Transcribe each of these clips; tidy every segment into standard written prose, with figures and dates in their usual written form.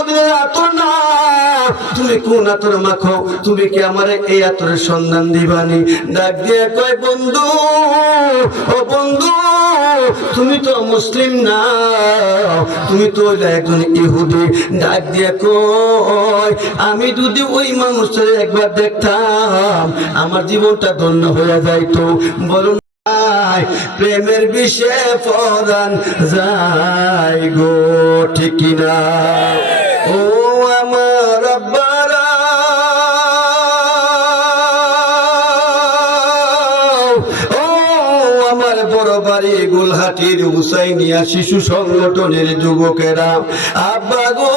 মদিনার আতর না, তুমি কোন আতর মাখো, তুমি কি আমারে এই আতরের সন্ধান দিবানি? ডাক দিয়ে কয় বন্ধু, ও বন্ধু, তুমি তো মুসলিম না, তুমি তো একজন ইহুদি। ডাক দিয়ে কয় আমি যদি ওই মানুষের একবার দেখতাম আমার জীবনটা ধন্য হয়ে যাইতো। বলুন প্রেমের বিষে পরাণ যায় গো, ঠিক কিনা? ও আমার আব্বারা, ও আমার বড় বাড়ি গোলহাটির হুসাইনিয়া শিশু সংগঠনের যুবকেরা, আব্বা গো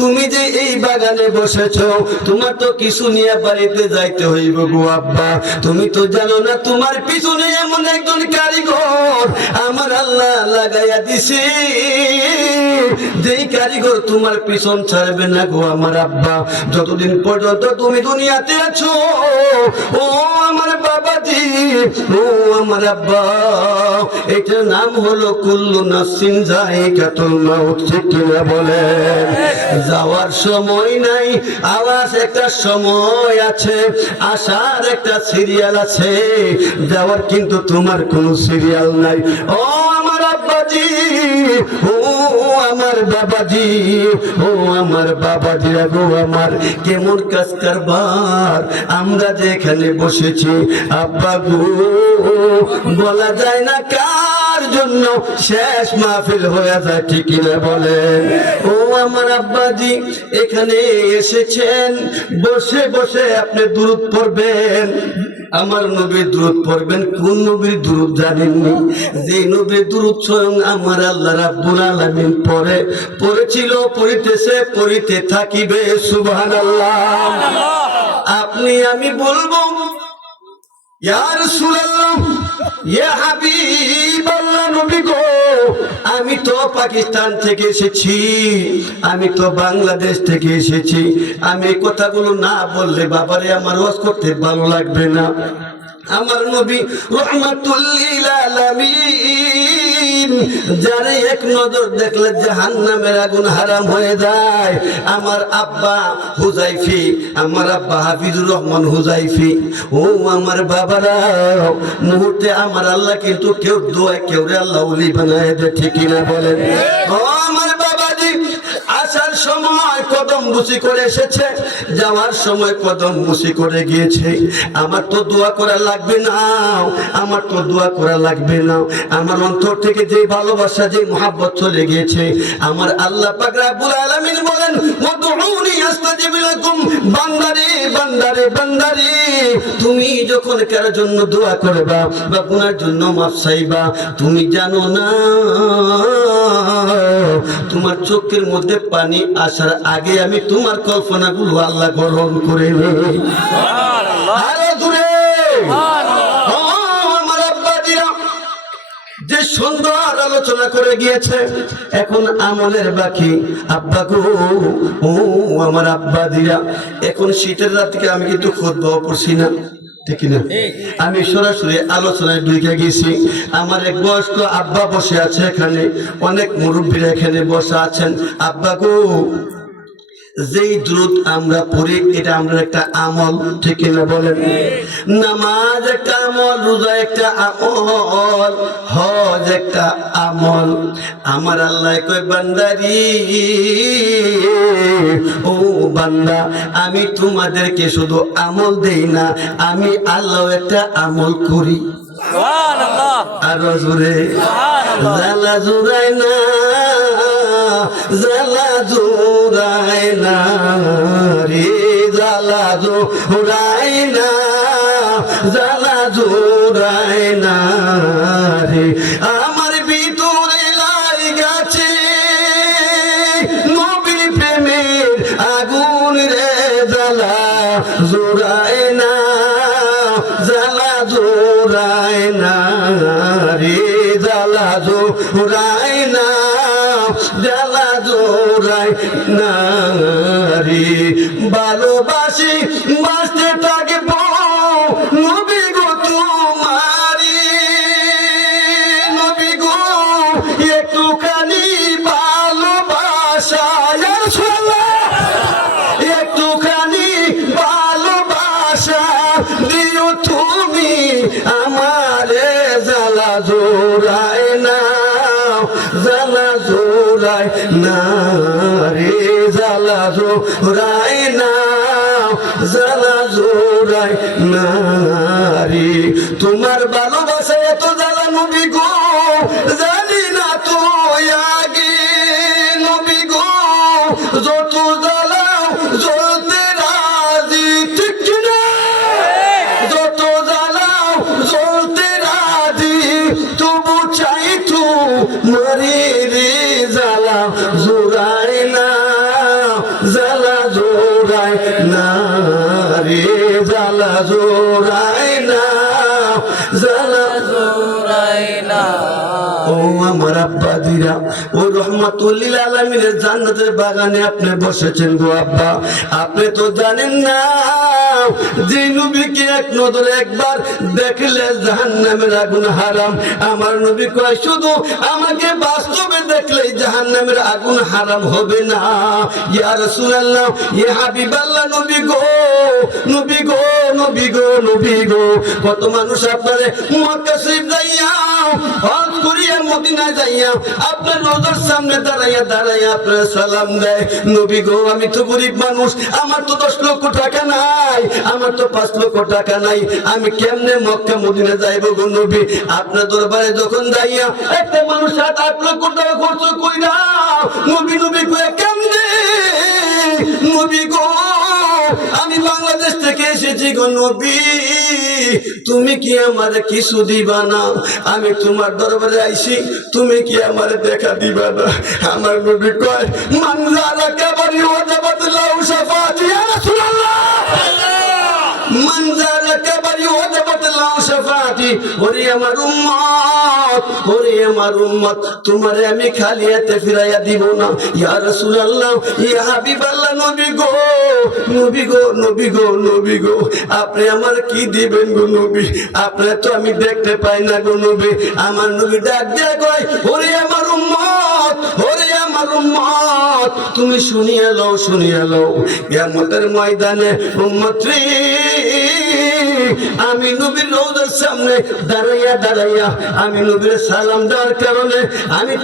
তুমি যে এই বাগানে বসেছো, তোমার তো কিছু নিয়ে বাড়িতে যাইতে হইব গো আব্বা। তুমি তো জানো না তোমার পিছনে এমন একজন কারিগর আমার আল্লাহ লাগাইয়া দিছে, যেই কারিগর তোমার পিছন ছাড়বে না গো আমার আব্বা, যতদিন পর্যন্ত তুমি দুনিয়াতে আছো। ও আমার বাবাজি, ও আমার আব্বা, এটার নাম হলো কুল্লু নাফসিন যায়িকাতুল মাউত, ঠিক কিনা বলেন? যাওয়ার সময় নাই, আওয়াজ একটা সময় আছে, আসার একটা সিরিয়াল আছে, যাওয়ার কিন্তু তোমার কোনো সিরিয়াল নাই। ও আমার আব্বাজি, ও আমার বাবাজি, ও আমার বাবাজি গো আমার, কেমন কাজ কারবার আমরা যে এখানে বসেছি আব্বা গো, বলা যায় না কার জন্য শেষ মাহফিল হয়ে যায়, ঠিক কিনা বলেন? ও আমার আব্বাজি, এখানে এসেছেন, বসে বসে আপনি দুরূদ পড়বেন, আমার নবীর দুরূদ পড়বেন। কোন নবীর দুরূদ জানেননি? যে নবীর দুরূদ স্বয়ং আমার আল্লাহ রাব্বুল আলামিন পড়েছিল, পড়িতেছে, পড়িতে থাকিবে, সুবহানাল্লাহ। আপনি আমি বলবো ইয়া রাসূলুল্লাহ, ইয়া হাবিবাল্লাহ, নবী গো আমি তো পাকিস্তান থেকে এসেছি, আমি তো বাংলাদেশ থেকে এসেছি, আমি এই কথাগুলো না বললে বাবারে আমার ওয়াজ করতে ভালো লাগবে না। আমার নবী রাহমাতুল লিল আলামিন, যারে এক নজর দেখলে জাহান্নামের আগুন হারাম হয়ে যায়, আমার আব্বা হুজাইফি, আমার আব্বা হাফিজুর রহমান হুজাইফি। ও আমার বাবারা, মুহূর্তে আমার আল্লাহ কিন্তু কেউ দোয়া কেউ রে আল্লাহ ওলি বানায় দেয়, ঠিক কিনা বলেন? ও আমার বাবাজি, আসার সময় কদম বুসি করে এসেছে, যাওয়ার সময় কদম বুসি করে গিয়েছে। আমার তো দোয়া করা লাগবে না, আমার তো দোয়া করা লাগবে না, আমার অন্তর থেকে যে ভালোবাসা, যে মহব্বত চলে গিয়েছে। আমার আল্লাহ পাক রব্বুল আলামিন বলেন, উদউনি আস্তাজিব লাকুম, বান্দারে বান্দারে বান্দারে, তুমি যখন কার জন্য দোয়া করবা বা গুনার জন্য মাফ চাইবা, তুমি জানো না তোমার চোখের মধ্যে পানি আসার আগে আমি তোমার কল্পনাগুলো আল্লাহ গ্রহণ করে নেই। যে সুন্দর আলোচনা করে গিয়েছে, এখন আমলের বাকি। আব্বা গো, ও আমার আব্বা দিরা, এখন শীতের রাত থেকে আমি কিন্তু খুতবা পড়ছি না, ঠিক না? আমি সরাসরি আলোচনায় ঢুকে গেছি। আমার এক বয়স্ক আব্বা বসে আছে এখানে, অনেক মুরব্বীরা এখানে বসে আছেন। আব্বা গো, যেই দ্রুত আমরা পড়ি এটা আমরা একটা আমল, ঠিক না বলেন? নামাজ একটা আমল, রোজা একটা আমল, হজ একটা আমল। আমার আল্লাহ কয় বান্দারি, ও বান্দা, আমি তোমাদেরকে শুধু আমল দেই না, আমি আল্লাহ একটা আমল করি। আরো জোরে, জালা জোরাই না, জালা জোরাই না রে, জালা জোরাই না, জালা জোরাই না রে, আমার ভিতরে লাগাছে নবীর প্রেমের আগুন রে, জালা জোরাই না, জালা জোরাই না রে, জালা জোরাই না, জালা জোরাই না রে, ভালোবাসি বাঁচতে থাকবো নবী গো তোমারি, নবী গো একটুখানি ভালোবাসা। জোড়ায় না, জ্বালা জোড়ায় না রে, জ্বালা জোড়ায় না, জ্বালা জোড়ায় না রে। তোমার ভালোবাসা এত জ্বালা নবী গো, জানি না তো আগে নবী গো, যত জ্বালাও জ্বলতে রাজি, ঠিক কিনা? যত জ্বালাও জ্বলতে রাজি, তবু চাই তো মারে রে, জ্বালা জোড়ায় না, জ্বালা জোড়ায় না রে, জ্বালা জোড়ায় না, জ্বালা জোড়ায় না। ও আমার আব্বা দিরা, ও রহমাতুল লিল আলামিনের জান্নাতের বাগানে আপনি বসেছেন গো আব্বা। আপনি তো জানেন না যে নবীকে এক নজরে একবার দেখলে জাহান্নামের আগুন হারাম। আমার নবী কয় শুধু আমাকে বাস্তবে দেখলেই জাহান্নামের আগুন হারাম হবে না। ইয়া রাসূলুল্লাহ, ইয়া হাবিবাল্লাহ, নবী গো, নবী গো, নবী গো, নবী গো, কত মানুষ আপনারে মক্কা শরীফ যাইয়া হজ করিয়া মদিনায় যাইয়া আপনার রোজার সামনে দাঁড়াইয়া দাঁড়াইয়া আপনার সালাম দেয়। নবী গো, আমি তো গরিব মানুষ, আমার তো 10 লক্ষ টাকা নাই, আমার তো 5 লক্ষ টাকা নাই, আমি কেমনে মক্কা মদিনা যাইব গো নবী? আপনার দরবারে যখন যাইয়া একটা মানুষ 7-8 লক্ষ টাকা খরচ কইরা নবী নবী কয়ে কেমনে নবী গো, আমি বাংলাদেশ থেকে এসেছি গো নবী, তুমি কি আমার কিছু দিবা না? আমি তোমার দরবারে আইছি, তুমি কি আমার দেখা দিবা না? আমার নবী কয় মানজারা কাবারি ওয়াজাবাত লাহু শাফাআতি, ইয়া রাসূলুল্লাহ, মানজারা কাবারি ওয়াজাবাত লাহু শাফাআতি। ওরে আমার উম্মত, ওরে আমার উম্মত, তোমারে আমি খালি হাতে ফিরাইয়া দিব না। ইয়া রাসূলুল্লাহ, ইয়া হাবিবাল্লাহ, নবী গো, নবী গো, নবী গো, নবী গো, আপনি আমার কি দিবেন গো নবী? আপনি তো আমি দেখতে পাই না গো নবী। আমার নবী ডাক দিয়া কয় ওরে আমার উম্মত, ওরে আমার উম্মত, তুমি শুনিয়া লও, শুনিয়া লও, কিয়ামতের ময়দানে উম্মত রে, আমি নবীর রওজার সামনে দাঁড়াইয়া দাঁড়াইয়া আমি নবীর সালাম দেওয়ার কারণে আমি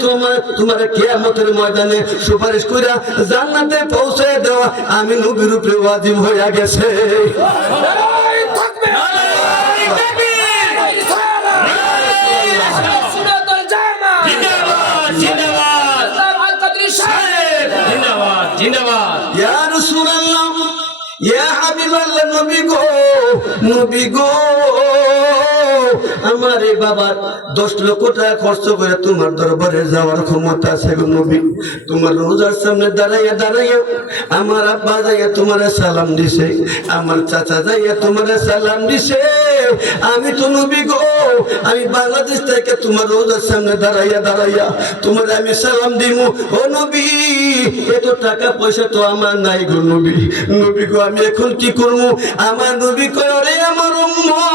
তোমার কিয়ামতের ময়দানে সুপারিশ কইরা জান্নাতে পৌঁছে দেওয়া আমি নবীর উপরে ওয়াজিব হইয়া গেছে। ইয়া রাসূলুল্লাহ, ইয়া হাবিবাল্লাহ, নবী গো, নবী গো, আমার এই বাবার 10 লক্ষ টাকা খরচ করে তোমার দরবারে যাওয়ার ক্ষমতা আছে গো নবী। তোমার রোজার সামনে দাঁড়াইয়া দাঁড়াইয়া আমার আব্বা যাইয়া তোমার সালাম দিছে, আমার চাচা যাইয়া তোমার সালাম দিছে। আমি তো নবী গো, আমি বাংলাদেশ থেকে তোমার রোজার সামনে দাঁড়াইয়া দাঁড়াইয়া তোমার আমি সালাম দিব। ও নবী, এত টাকা পয়সা তো আমার নাই গো নবী। নবী গো, আমি এখন কি করবো? আমার নবী কয় ওরে আমার উম্মত,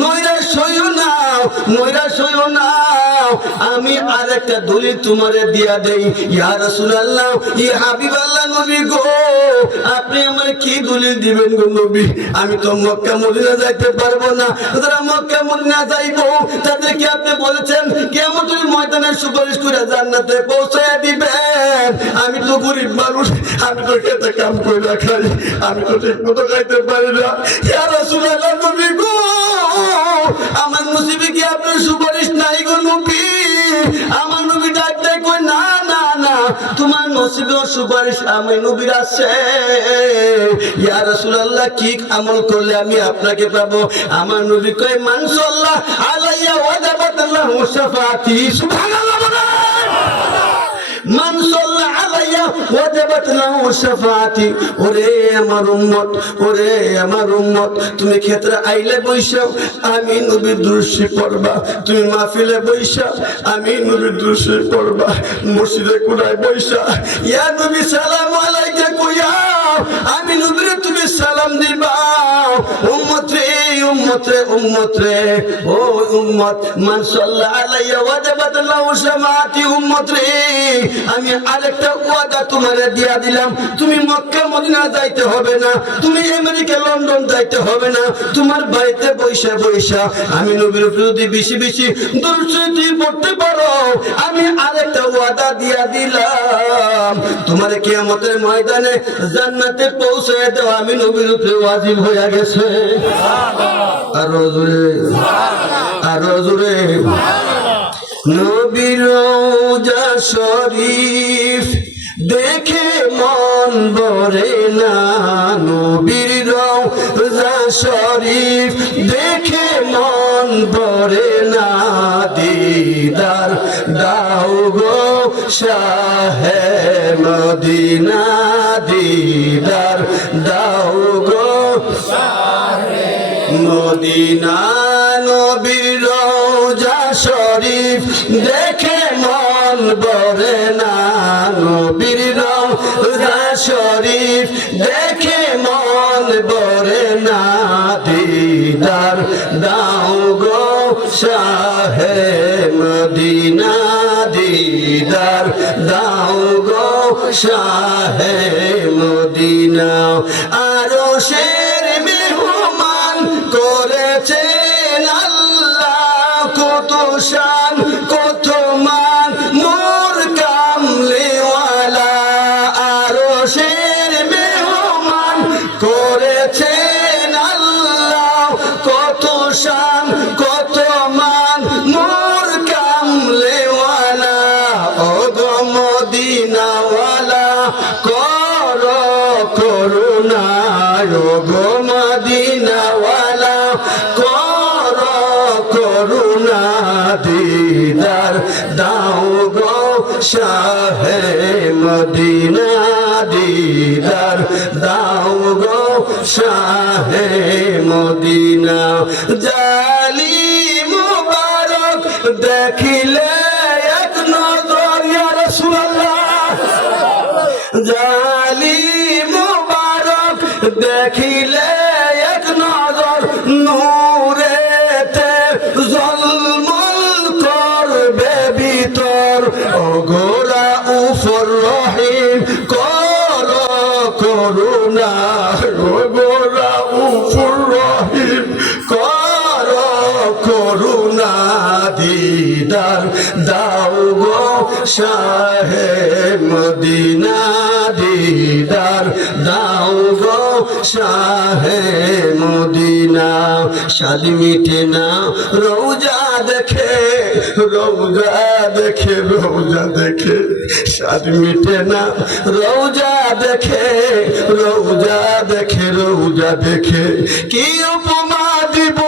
নৈরাশ হইও না, নৈরাশ হইও না, আমি আর একটা দলিল তোমারে দিয়া দেই। ইয়া রাসূলুল্লাহ, ইয়া হাবিবাল্লাহ, নবী গো, আপনি আমার কি দলিল দিবেন গো নবী? আমি তো মক্কা মদিনা যাইতে পারবো না, যারা মক্কা মদিনা যাইবো তাদেরকে আপনি বলেছেন কিয়ামতের ময়দানে সুপারিশ করে জান্নাতে পৌঁছায়া দিবেন। আমি তো গরিব মানুষ, আমি তো খেতে কাম কইরা খাই, আমি তো ঠিক মতো খাইতে পারি না। ইয়া রাসূলুল্লাহ, নবী গো, আমার নসিবে কি আপনার সুপারিশ নাই গো নবী? আমার নবী ডাক দেয় কই না না না, তোমার নসিবে সুপারিশ আমি নবীর আছে। ইয়া রাসূলুল্লাহ, কি আমল করলে আমি আপনাকে পাবো? আমার নবী কয় মান সাল্লাল্লাহু আলাইহি ওয়াজাবাত লাহু শাফাআতি, সুবহানাল্লাহ, মান সাল্লাল্লাহু আলাইহি ওয়াজাবাত লাহু শাফাআতি। ওরে আমার উম্মত, ওরে আমার উম্মত, তুমি ক্ষেত্রে আইলে বইসা আমি নবীর দুরূদ পড়বা, তুমি মাহফিলে বইসা আমি নবীর দুরূদ পড়বা, মসজিদে কোনায় বইসা ইয়া নবী সালাম আলাইকা কইয়া আমি নবীর তুমি সালাম দিবা। উম্মত রে, উম্মত উম্মত রে, ও উম্মত, মান সাল্লা আলাইয়া ওয়াজাবাত লাহু শাফাআতি উম্মত রে, আমি আরেকটা ওয়াদা তোমারে দিয়া দিলাম, তুমি মক্কা মদিনা যাইতে হবে না, তুমি আমেরিকা লন্ডন যাইতে হবে না, তোমার বাড়িতে বৈশা বৈশা আমি নবীর উপর যদি বেশি বেশি দরুদ শরীফ পড়তে পারো, আমি আরেকটা ওয়াদা দিয়া দিলাম, তোমার কিয়ামতের ময়দানে জান্নাতে পৌঁছে দেওয়া আমি নবীর উপরে ওয়াজিব হয়ে গেছে। আরো জোরে, আরো জোরে। নবীর রওজা শরীফ দেখে মন ভরে না, নবীর রওজা শরীফ দেখে মন ভরে না, দিদার দাও গো শাহে মদিনা, দিদার দাও গো শাহে মদিনা। নবীর রওজা শরীফ দেখে মন ভরে না, নবীর রওজা শরীফ দেখে মন ভরে না, দিদার দাও গো শাহে মদিনা, দিদার দাও গো শাহে মদিনা। আরশের মেহমান করেছেন আল্লাহ, কত শান কত মান মোর কামলিওয়ালা, আরশের মেহমান করেছেন আল্লাহ, কত শান কত মান মোর কামলিওয়ালা, ও গো মদিনাওয়ালা কর করুণা, ও গো মদিনাওয়ালা কর করুণা, দিদার দাও গো শাহে মদিনা, দিদার দাও গো শাহে মদিনা। জালি মুবারক দেখিলে এক নজর ইয়া রাসূলুল্লাহ, জালি মুবারক দেখিলে এক নজর নূরেতে জলমল করবে ভিতর, ও গোরা উফর রহিম কর করুণা, ও গোরা উফর রহিম কর করুণা, দিদার দাও গো শাহে মদিনা, দিদার দাও গো শাহে মদিনা। শাদ মিটে না রওজা দেখে, রওজা দেখে, রওজা দেখে, শাদ মিটে না রওজা দেখে, রওজা দেখে, রওজা দেখে, কি উপমা দিব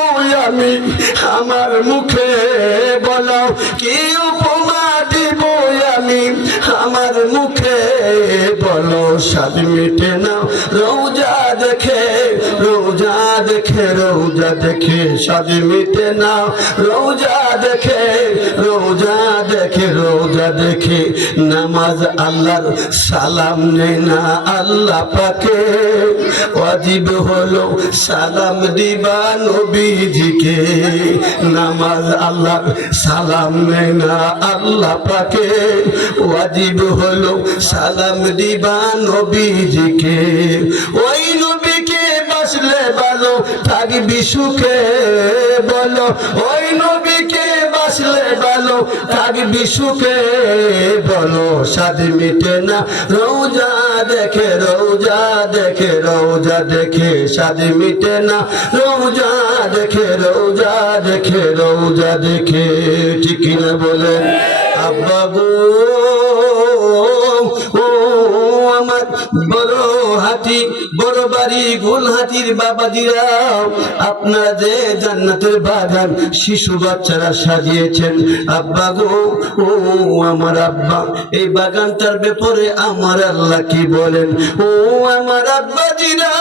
আমি আমার মুখে বলো, কি উপমা দিব আমি আমার মুখে বলো, শাদ মিটে না রওজা দেখে, রওজা দেখে, রওজা দেখে, শাদ মিটে না রওজা দেখে, রওজা দেখে, রওজা দেখে, নামাজ আল্লাহর সালাম নেই না আল্লাহ পাকে, ওয়াজিব হলো সালাম দিবা নবীজিকে, নামাজ আল্লাহর সালাম নেই না আল্লাহ পাকে, ওয়াজিব হলো সালাম দিবা নবীজিকে, ওই নবীকে বাসলে ভালো থাকবি সুখে বলো, ওই নবীকে বাসলে ভালো থাকবি সুখে বলো, শাদ মিটে না রওজা দেখে, রওজা দেখে, রওজা দেখে, শাদ মিটে না রওজা দেখে, রওজা দেখে, রওজা দেখে, ঠিক না বলেন আব্বা গো। ও আমার বড় হাতি বড় বাড়ি গোলহাটির বাবাজিরা, আপনারা যে জান্নাতের বাগান শিশু বাচ্চারা সাজিয়েছেন, আব্বা গো, ও আমার আব্বা, এই বাগানটার ব্যাপারে আমার আল্লাহ কি বলেন? ও আমার আব্বাজিরা,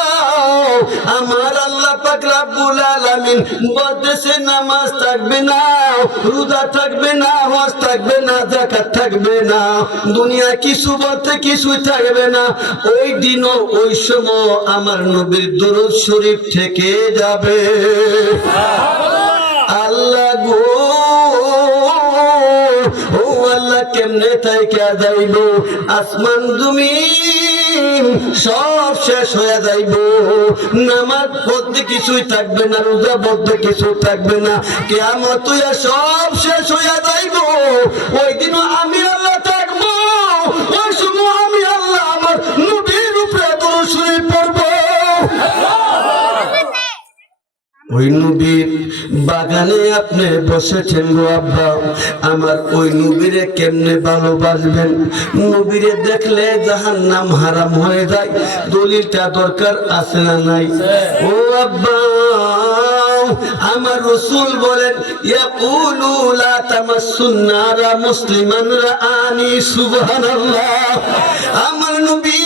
আমার আল্লাহ পাক রব্বুল আলামিন বলতেছে নামাজ থাকবে না, রোজা থাকবে না, হজ থাকবে না, যাকাত থাকবে না, দুনিয়া কিছু বলতে কিছুই থাকবে না, ওই দিনও ওই সময় আমার নবীর দরুদ শরীফ থেকে যাবে। আল্লাহ গো, ও আল্লাহ কেমনে থাইকা যাইব, আসমান জমিন সব শেষ হয়ে যাইব, নামাজ পড়তে কিছুই থাকবে না, রোজা পড়তে কিছু থাকবে না, কিয়ামত হইয়া সব শেষ হইয়া যাইব। ওই দিনও আমি আল্লাহ থাকবো, ওই সময় আমি আল্লাহ আমার নবীর উপরে দরুদ শরীফ পড়বো। ওই নবীর বাগানে আপনি বসেছেন গো আব্বা, আমার ওই নবীরে কেমনে ভালোবাসবেন? নবীরে দেখলে জাহান্নাম হারাম হয়ে যায়, দলিলটা দরকার আছে না নাই? ও আব্বা, আমার রাসূল বলেন ইয়াকুলু লা তামাসসুন নারা মুসলিমান রাআনি, সুবহানাল্লাহ। আমার নবী,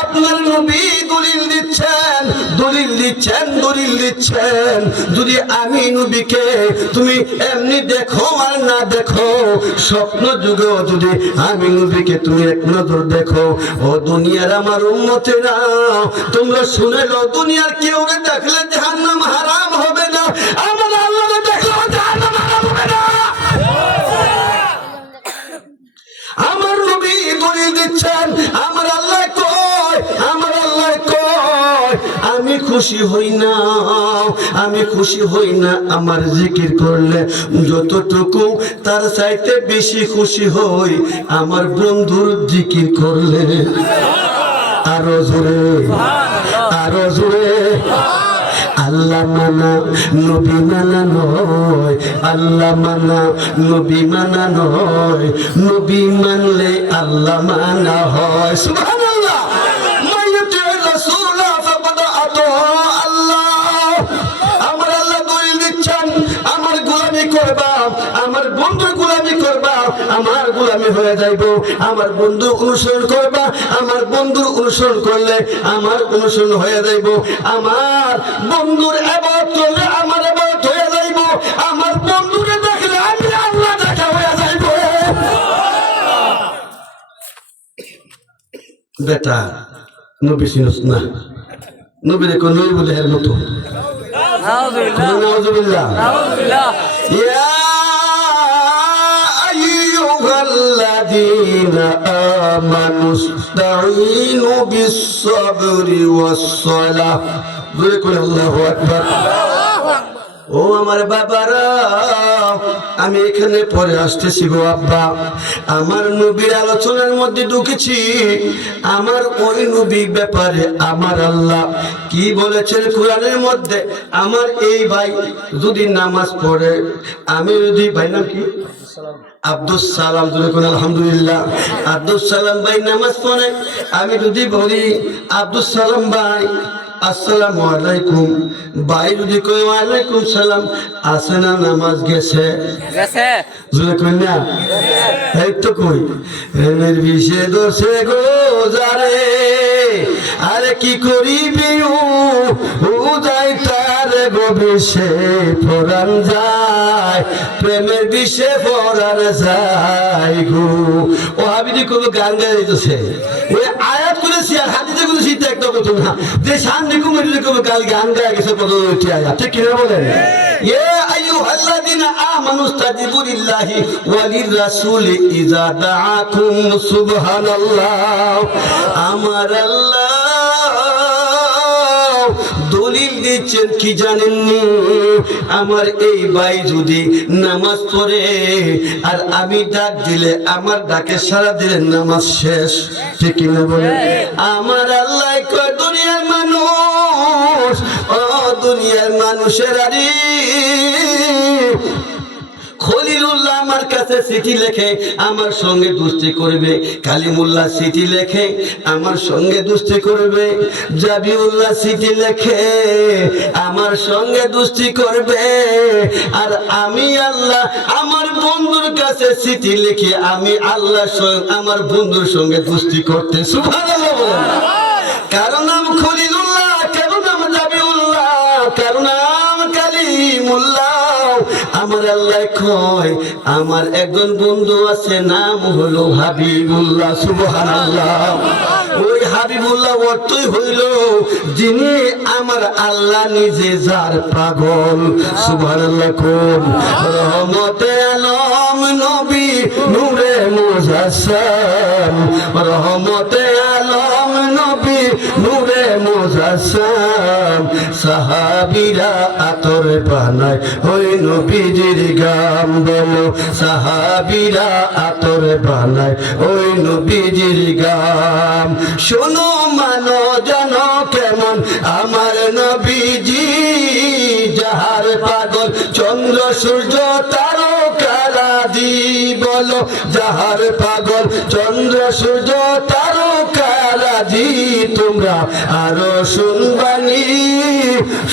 আপনার নবী দলিল দিচ্ছেন, দলিল দিচ্ছেন, দলিল দিচ্ছেন। যদি আমি নবীকে তুমি এমনি দেখো আর না দেখো, স্বপ্ন যুগেও যদি আমি নবীকে তুমি এক নজর দেখো, ও দুনিয়ার আমার উম্মতেরা তোমরা শুনে লো, দুনিয়ার কেউ দেখলে জাহান্নাম হারাম হবে না, আমার আল্লাহকে দেখলে জাহান্নাম হারাম হবে না। আমার নবী দলিল দিচ্ছেন, আমার আল্লাহ কয়, আমার আল্লাহ কয় আমি খুশি হই না, আমি খুশি হই না আমার জিকির করলে, যতটুকু তার চাইতে বেশি খুশি হই আমার বন্ধুর জিকির করলে। আরো জোরে, আরো জোরে। আল্লাহ মানা নবী মানা নয়, আল্লাহ মানা নবী মানা নয়, নবী মানলে আল্লাহ মানা হয়। সুবহানাল্লাহ। মাইয়াতে রাসূল ফাকাদ আতা আল্লাহ। আমার আল্লাহ দলিল দিচ্ছেন, আমার গোলামি করবা, আমার বন্ধুর গোলামি করবা, আমার গোলামি হয়ে যাইব। আমার বন্ধু অনুসরণ করবা, আমার বন্ধুর অনুসরণ করলে আমার অনুসরণ হয়ে যাইব। আমার বন্ধুর ইবাদত করলে আমার ইবাদত হয়ে যাইব। আমার বন্ধুকে দেখলে আমি আল্লাহ দেখা হয়ে যাইব। বেটা নবী চিনস না, নবীরে কোন নবী বলে এর মতো। নাউযুবিল্লাহ, নাউযুবিল্লাহ, নাউযুবিল্লাহ। ইয়া আইয়ুহাল্লাযীনা আমানুস্তাঈনু বিস-সাবরি ওয়াস-সালাহ। বলে কোন আল্লাহু আকবার। ও আমার বাবারা, আমি এখানে পরে আসতেছি গো আব্বা। আমার নবীর আলোচনার মধ্যে ঢুকেছি, আমার ওই নবীর ব্যাপারে আমার আল্লাহ কি বলেছেন কোরআনের মধ্যে। আমার এই ভাই যদি নামাজ পড়ে, আমি যদি, ভাই নাম কি? আব্দুস সালাম। আলহামদুলিল্লাহ। আব্দুস সালাম ভাই নামাজ পড়ে, আমি যদি বলি আব্দুস সালাম ভাই আসসালামু আলাইকুম, ভাই যদি কই ওয়ালাইকুম সালাম, আসে না নামাজ গেছে? গেছে। জুলে কই না? এই তো কই এর বিষে দোষে গো যারে, আরে কি করিবি ও যাই তার গো বিষে ফোরান যায়, প্রেমের বিষে ফোরান যায় গো। ও হাবিদি কোনো গান গাইতেছে, ওই আয়াত করেছি আর হাদিসে করেছি এটা একটা কথা না, যে শান্তি কুমির কোনো গাল গান গায় গেছে কত উঠে আয়াত, ঠিক কিনা বলেন? ইয়া আইয়ুহাল্লাযীনা আমানুস্তাজিবু লিল্লাহি ওয়া লির-রাসূলি ইযা দাআকুম, সুবহানাল্লাহ। আমার আল্লাহ দলিল দিচ্ছেন কি জানেননি? আমার এই ভাই যদি নামাজ পড়ে আর আমি ডাক দিলে আমার ডাকে সাড়া দিলে নামাজ শেষ, ঠিক কিনা বলে? আমার আল্লাহ কয় দুনিয়ার মানুষ, ও দুনিয়ার মানুষের আরে খলিলুল্লাহ আমার কাছে চিঠি লেখে আমার সঙ্গে দুস্তি করবে, কালিমুল্লাহ চিঠি লেখে আমার সঙ্গে দুস্তি করবে, জাবিউল্লাহ চিঠি লেখে আমার সঙ্গে দুস্তি করবে, আর আমি আল্লাহ আমার বন্ধুর কাছে চিঠি লিখে আমি আল্লাহ আমার বন্ধুর সঙ্গে দুস্তি করতে। সুবহানাল্লাহ। কারো নাম খলিলুল্লাহ, কারো নাম জাবিউল্লাহ, কারো নাম কালিমুল্লাহ। আমার আল্লাহ কয় আমার একজন বন্ধু আছে, নাম হলো হাবিবুল্লাহ। সুবহানাল্লাহ। ওই হাবিবুল্লাহ অর্থই হইল যিনি আমার আল্লাহ নিজে যার পাগল। সুবহানাল্লাহ কোন। রহমতে আলম নবী নূরে মুজাসসাম, রহমতে আলম নবী নূরে মুজাসসাম। সাহাবীরা আতর বানায় ওই নবীজির গাম বলো, সাহাবীরা আতর বানায় ওই নবীজির গাম। শোনো মানো জানো কেমন আমার নবীজি, যাহার পাগল চন্দ্র সূর্য তারকারাজি বলো, যাহার পাগল চন্দ্র সূর্য তারকারাজি। তোমরা আরো শুনবানি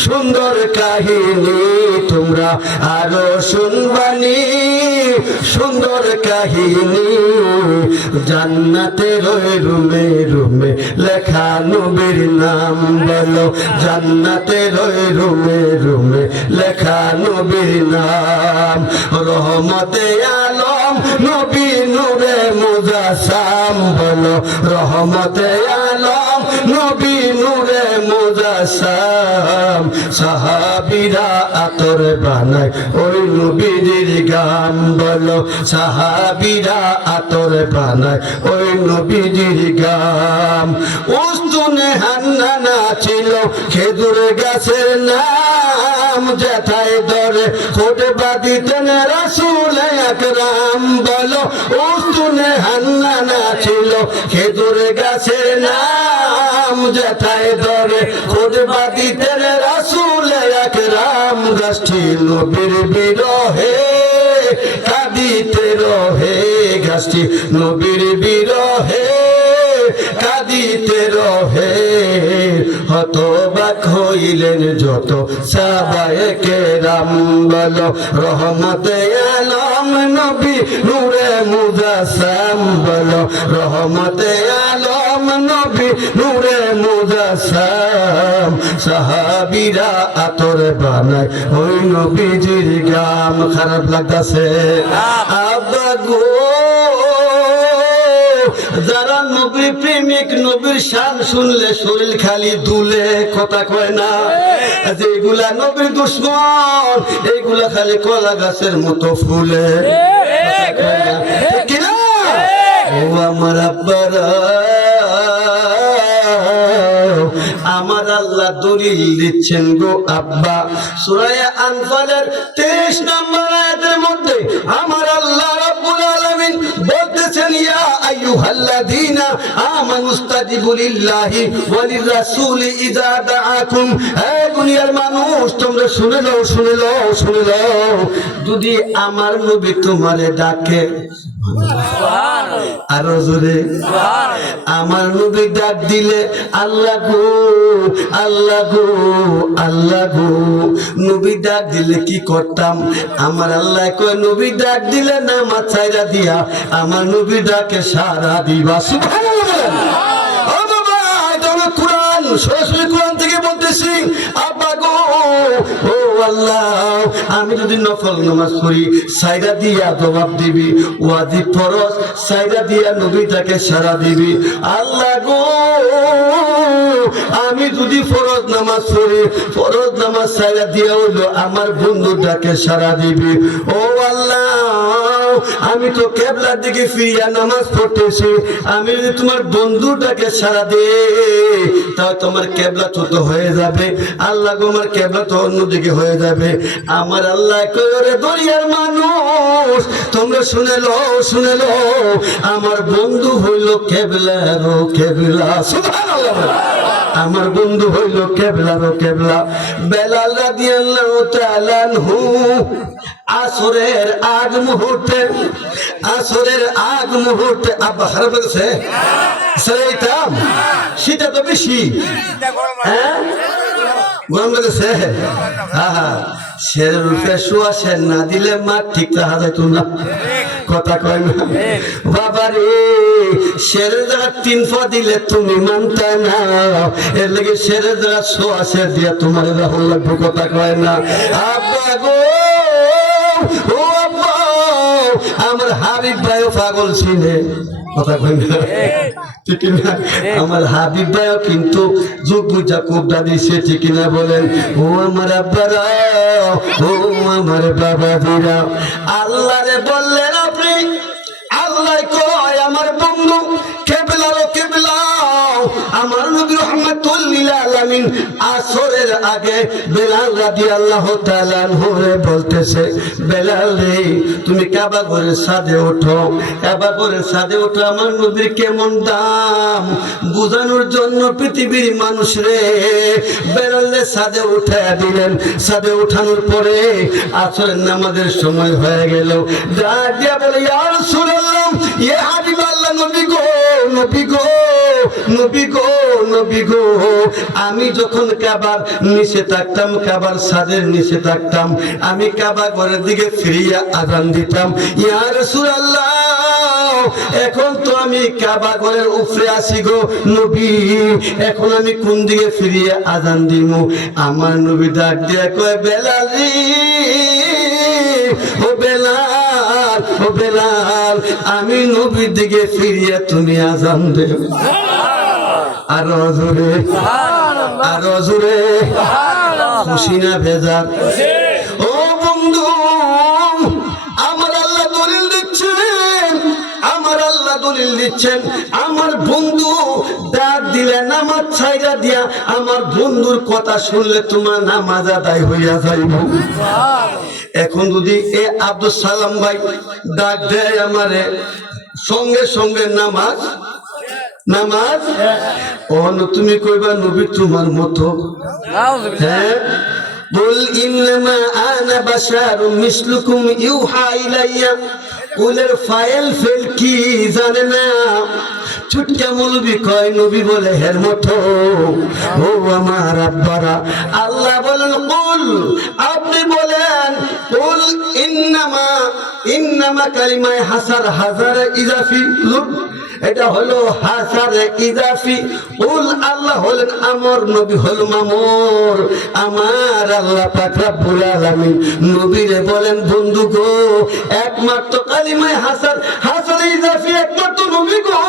সুন্দর কাহিনী, তোমরা আরো শুনবানি সুন্দর কাহিনী। জান্নাতের ওই রুমে রুমে লেখা নবীর নাম বলো, জান্নাতের ওই রুমে রুমে লেখা নবীর নাম। রহমতে আলম নবী নূরে মুজাসসাম বলো, রহমতে আলম নবী নূরে মুজাসসাম। সাহাবীরা আতর বানায় ওই নবীজির গাম বলো, সাহাবীরা আতর বানায় ওই নবীজির গাম। উস্তুনে হান্নানা ছিল খেজুর গাছের নাম, যেথায় ধরে খুতবা দিতেন রাসূল আকরাম বলো। উস্তুনে হান্নানা ছিল খেজুর গাছের নাম, যেথায় ধরে খুতবা দিতেন রাসূল আকরাম। গাছটি নবীর বিরহে কাঁদিতে রহে, গাছটি নবীর বিরহে কাঁদিতে রহে। হতবাক হইলেন যত সাহাবায়ে কেরাম বলো, রহমতে আলম নবী নূরে মুজাসসাম বলো, রহমতে আলম নবী নূরে মুজাসসাম। সাহাবীরা আতর বানায় ওই নবীজির গাম। খারাপ লাগতাছে আব্বা গো, যারা নবীর প্রেমিক নবীর শান শুনলে শরীর খালি দুলে, কথা কয় না। যেগুলা নবীর দুশ্মন এইগুলা খালি কলা গাছের মতো ফুলে, ঠিক না? ও আমার আব্বারা, আমার আল্লাহ দলিল দিচ্ছেন গো আব্বা। সূরা আনফালের 23 নম্বর আয়াতের মধ্যে আমার আল্লাহ রাব্বুল আলামিন বলতেছেন, ইয়া আইয়ুহাল্লাযীনা আমানুস্তাজিবু লিল্লাহি ওয়া লিররাসূলি ইযা দাআকুম। হে দুনিয়ার মানুষ, তোমরা শুনে নাও, শুনে নাও, শুনে নাও। যদি আমার নবী তোমারে ডাকে, আরো জোরে, আমার নবী ডাক দিলে আল্লাহ গো, আল্লাহ গো, আল্লাহ গো। নবী ডাক দিলে কি করতাম? আমার আল্লাহ কয় নবী ডাক দিলে নামাজ ছাইরা দিয়া আমার নবী ডাকে সারা দিবা। সুবহানাল্লাহ। ও বাবা, এটা হলো কোরআন, সরাসরি কোরআন থেকে বলতেছি। আব্বা গো, ও আল্লাহ, আমি যদি নফল নামাজ পড়ি সাইরা দিয়া জবাব দিবি, ওয়াজিব ফরজ সাইরা দিয়া নবীটাকে সারা দিবি। আল্লাহ গো, আমি যদি ফরজ নামাজ পড়ি ফরজ নামাজ সাইরা দিয়া হইলো আমার বন্ধুটাকে সারা দিবি। ও আল্লাহ, আমি তো কেবলার দিকে ফিরিয়া নামাজ পড়তেছি, আমি যদি তোমার বন্ধুটাকে সারা দে তাও তোমার কেবলা ছোট হয়ে যাবে। আল্লাহ গো, আমার কেবলা তো অন্যদিকে হয়ে যাবে। আমার আল্লাহ কইরে দরিয়ার মানুষ, তোমরা শুনে লও, শুনে লও, আমার বন্ধু হইল কেবলারও কেবলা। সুবহানাল্লাহ। আমার বন্ধু হইল কেবলারও কেবলা। বেলাল রাদিয়াল্লাহু তাআলা আনহু আসরের আগ মুহূর্তে, আসরের আগ মুহূর্তে আব্বা খারাপ লাগছে সেইটাম, সেটা তো বেশি, হ্যাঁ গরম লাগছে। হ্যাঁ, শেরের রূপে শোয়া শের না দিলে মাঠ ঠিক রাখা যাইত না, কথা কয় না বাবা রে। শেরের জায়গা 3 পা দিলে তুমি মানতে না, এর লেগে শেরের জায়গা শোয়া শের দিয়া তোমার রাহুল লাগবে, কথা কয় না। আব্বা গো, ও আব্বা, আমার হাবিব ভাইও পাগল ছিলে, কথা কই না ঠিক না? আমার হাবিব ভাইও কিন্তু যোগ বুঝা কোবটা দিছে ঠিক না বলেন? ও আমার আব্বারা, ও আমার বাবা দিরা, আল্লাহরে বললেন আপনি, আল্লাহ কয় আমার বন্ধু কেবলা ও কেবলা আমার নবী রহমাতুল লিল আলামিন আসরের আগে বেলাল রাদিয়াল্লাহু তাআলা আনহুরে বলতেছে, বেলাল রে তুমি কাবা ঘরের ছাদে ওঠো, কাবা ঘরের ছাদে ওঠো, আমার নবীর কেমন দাম বোঝানোর জন্য পৃথিবীর মানুষ রে বেলালে ছাদে উঠায়া দিলেন। ছাদে উঠানোর পরে আসরের নামাজের সময় হয়ে গেল, ডাক দিয়া বলে ইয়া রাসূলুল্লাহ, ইয়া হাবিবাল্লাহ, নবী গো, নবী গো, নবী গো, নবী গো, আমি যখন কাবার নিচে থাকতাম, কাবার ছাদের নিচে থাকতাম, আমি কাবা ঘরের দিকে ফিরিয়া আযান দিতাম। ইয়া রাসূলুল্লাহ, এখন তো আমি কাবা ঘরের উপরে আছি গো নবী, এখন আমি কোন দিকে ফিরিয়া আযান দিব? আমার নবী ডাক দিয়া কয়, বেলাল রে, ও বেলাল, ও বেলাল, আমি নবীর দিকে ফিরিয়া তুমি আযান দেও। আরো জোরে, আরো জোরে, খুশি না বেজার? ও বন্ধু, আমার আল্লাহ দলিল দিচ্ছেন, আমার আল্লাহ দলিল দিচ্ছেন, আমার বন্ধু ডাক দিলে নামাজ ছাইরা দিয়া আমার বন্ধুর কথা শুনলে তোমার নামাজ আদায় হইয়া যাইব। এখন যদি এ আব্দুল সালাম ভাই ডাক দেয় আমারে, সঙ্গে সঙ্গে নামাজ, নামাজ তুমি কইবা নবী তোমার মতো? হ্যাঁ, বল ইন্নামা আনা বাশারুম মিসলুকুম ইউহা ইলাইয়া, উলের ফাইল ফেল কি জানে না? ছুটকা মৌলবি কয় নবী বলে হের মতো। ও আমার আব্বারা, আল্লাহ বলেন কুল, আপনি বলেন কুল ইন্নামা, ইন্নামা কালিমায়ে হাসার হাজারে ইজাফি লুক, এটা হলো হাসারে ইজাফি। উল আল্লাহ হলেন আমর, নবী হল মামর। আমার আল্লাহ পাক রব্বুল আলামিন নবীরে বলেন বন্ধু গো, একমাত্র কালিমায়ে হাসার, হাসারে ইজাফি একমাত্র নবী গো,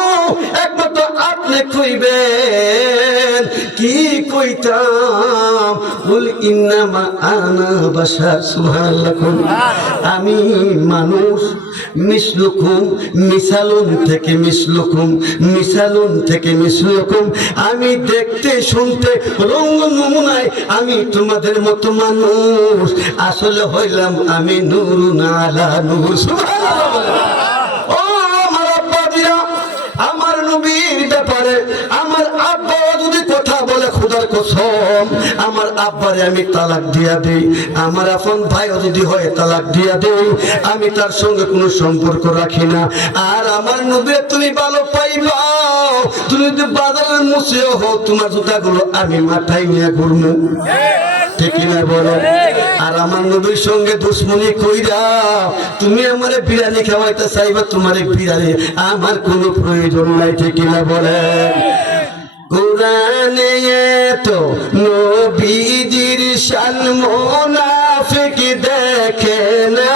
একমাত্র আপনি কইবেন। কি কইতাম? বল ইন্নামা আনা বাশার, সুবহানাল্লাহ, আমি মানুষ, মিসলুকুম, মিসালুন থেকে মিসলুকুম, মিসালুন থেকে মিসলুকুম, আমি দেখতে শুনতে রঙ নমুনায় আমি তোমাদের মতো মানুষ, আসলে হইলাম আমি নূরুন আলা নূর। ও আমার আব্বা দিরা, আমার নবীর ব্যাপারে আমার আব্বা যদি কথা বলে খোদার কসম, আমার আব্বারে আমি তালাক দিয়া দেই, আমার আপন ভাইও যদি হয় তালাক দিয়া দেই, আমি তার সঙ্গে কোনো সম্পর্ক রাখি না। আর আমার নবী তুমি ভালো পাইবা, তুমি যদি বাজারের মুছেও হও, তোমার জুতাগুলো আমি মাথায় নিয়ে ঘুরবো, ঠিক না বলো? আর আমার নবীর সঙ্গে দুশ্মনী কইরা তুমি আমারে বিরিয়ানি খাওয়াইতে চাইবা, তোমার বিরিয়ানি আমার কোনো প্রয়োজন নাই, ঠিক না বলে? কুরআনে তো নবীজির শান মুনাফিক দেখে না,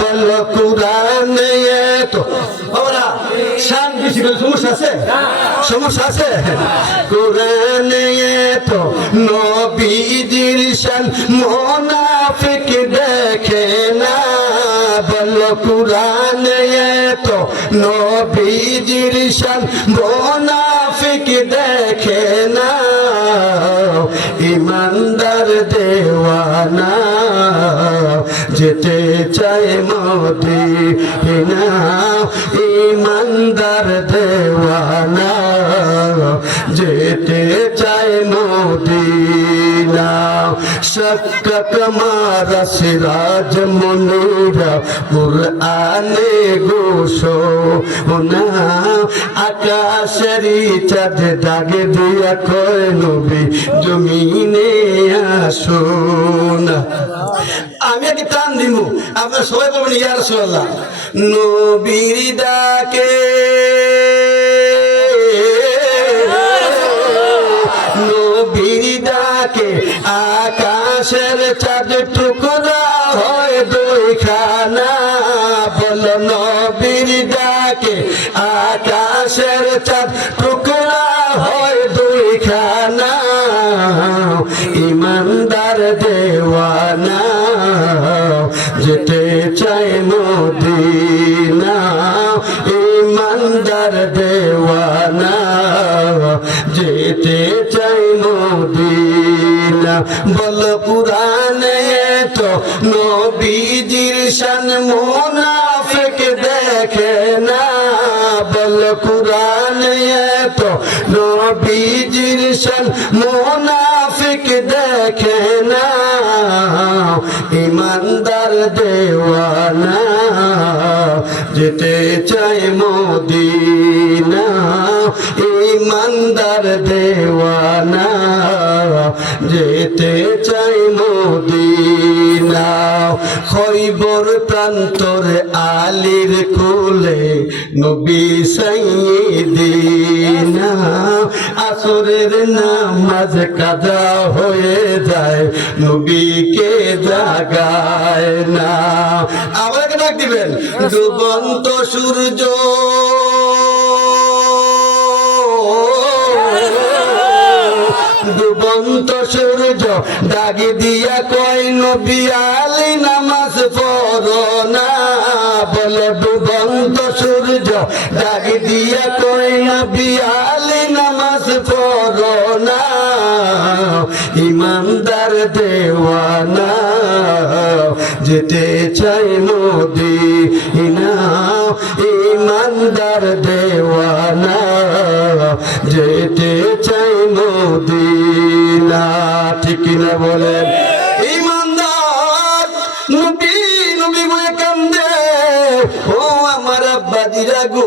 বলো কুরআনে তো ওরা শান বেশি করে সমস্যা আছে, সমস্যা আছে? কুরআনে তো নবীজির শান মুনাফিক দেখে না, বলো কুরআনে তো নবীজির শান মুনাফিক দেখে না, ইমানদার দেওয়ানা যেতে চায় মদিনা, ইমানদার দেওয়ানা যেতে চায় মদিনা। শক্কা কমারা সিরাজ মুনিরা কুরআনে গোশো না, আকাশেরই চাঁদ দাগ দিয়া কয় নবী জমিনে আসো না। আমি একটি টান দিব, আপনার সবাই বলবেন ইয়া রাসূলুল্লাহ। নবীর ডাকে, নবীর ডাকে আকাশের চাঁদ টুকরা হয় দুইখানা, বল নবীর ডাকে যেতে চাই মদিনা ইমানদার দেওয়ানা যেতে চাই মদিনা বল কুরআনে তো নবীজির শান মুনাফিক দেখে না বল কুরআনে তো নবীজির শান মুনাফিক দেখে না ইমানদার দেওয়ানা যেতে চাই মদিনা ইমানদার দেওয়ানা যেতে চাই মদিনা খৈবর প্রান্তরে আলীর কোলে নবী সাইয়্যিদিনা আসরের নামাজ কাজা হয়ে যায় নবীকে জাগায় না আবার ডাক দিবেন ডুবন্ত সূর্য ডুবন্ত সূর্য ডাকি দিয়া কয় নবী আলী নামাজ পড়ো না বলে ডুবন্ত সূর্য ডাকি দিয়া কয় নবী আলী নামাজ পড়ো না ইমানদার দেওয়ানা যেতে চাই মদিনা ইমানদার দেওয়ানা যেতে চাই মদিনা ঠিক কিনা বলেন ইমানদার নবী নবী বলে কান্দে ও আমার আব্বাজিরা গো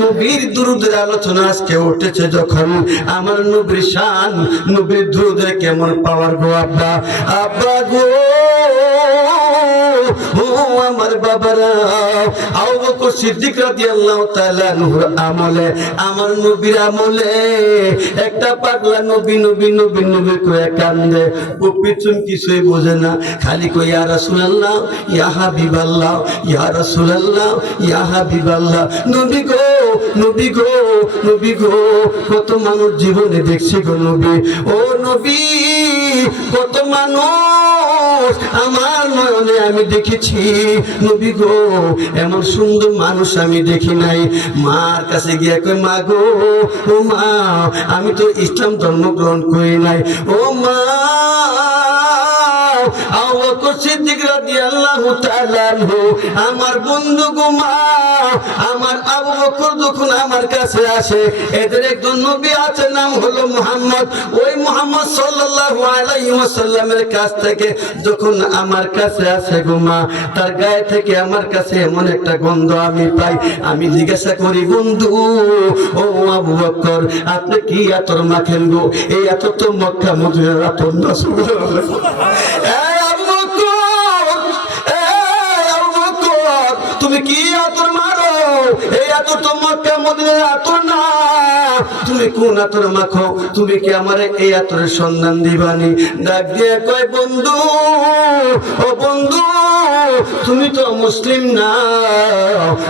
নবীর দুরুদের আলোচনা আজকে উঠেছে যখন আমার নবীর শান নবীর দুরুদের কেমন পাওয়ার গো আব্বা আব্বা গো ও আমার বাবারা আবু বকর সিদ্দিক রাদিয়াল্লাহু তাআলা আনহুর আমলে আমার নবীর আমলে একটা পাগলা নবী নবী নবী নবী কয়ে কান্দে ও পিছন কিছুই বোঝে না খালি কই ইয়া রাসূলুল্লাহ ইয়া হাবিবাল্লাহ ইয়া রাসূলুল্লাহ ইয়া হাবিবাল্লাহ নবী গো নবী গো নবী গো কত মানুষ জীবনে দেখছি গো নবী ও নবী কত মানুষ আমার নয়নে আমি দেখেছি নবী গো এমন সুন্দর মানুষ আমি দেখি নাই মার কাছে গিয়ে কই মা গো ও মা আমি তো ইসলাম ধর্ম গ্রহণ করি নাই ও মা আবু বকর সিদ্দিক রাদিয়াল্লাহু তাআলা আনহু আমার বন্ধু গো মা আমার আবু বকর যখন আমার কাছে আসে এদের একজন নবী আছে নাম হলো মুহাম্মদ ওই মুহাম্মদ সাল্লাল্লাহু আলাইহি ওয়াসাল্লামের কাছ থেকে যখন আমার কাছে আসে গো মা তার গায়ে থেকে আমার কাছে এমন একটা গন্ধ আমি পাই আমি জিজ্ঞাসা করি বন্ধু ও আবু বকর আপনি কি আতর মাখেন গো এই আতর তো মক্কা মদিনার আতর না সুবহানাল্লাহ তুমি কি আতর মারো এই আতর তো মক্কা মদিনার আতর না তুমি কোন আতর মাখো তুমি কি আমারে এই আতরের সন্ধান দিবানি ডাক দিয়ে কয় বন্ধু ও বন্ধু তুমি তো মুসলিম না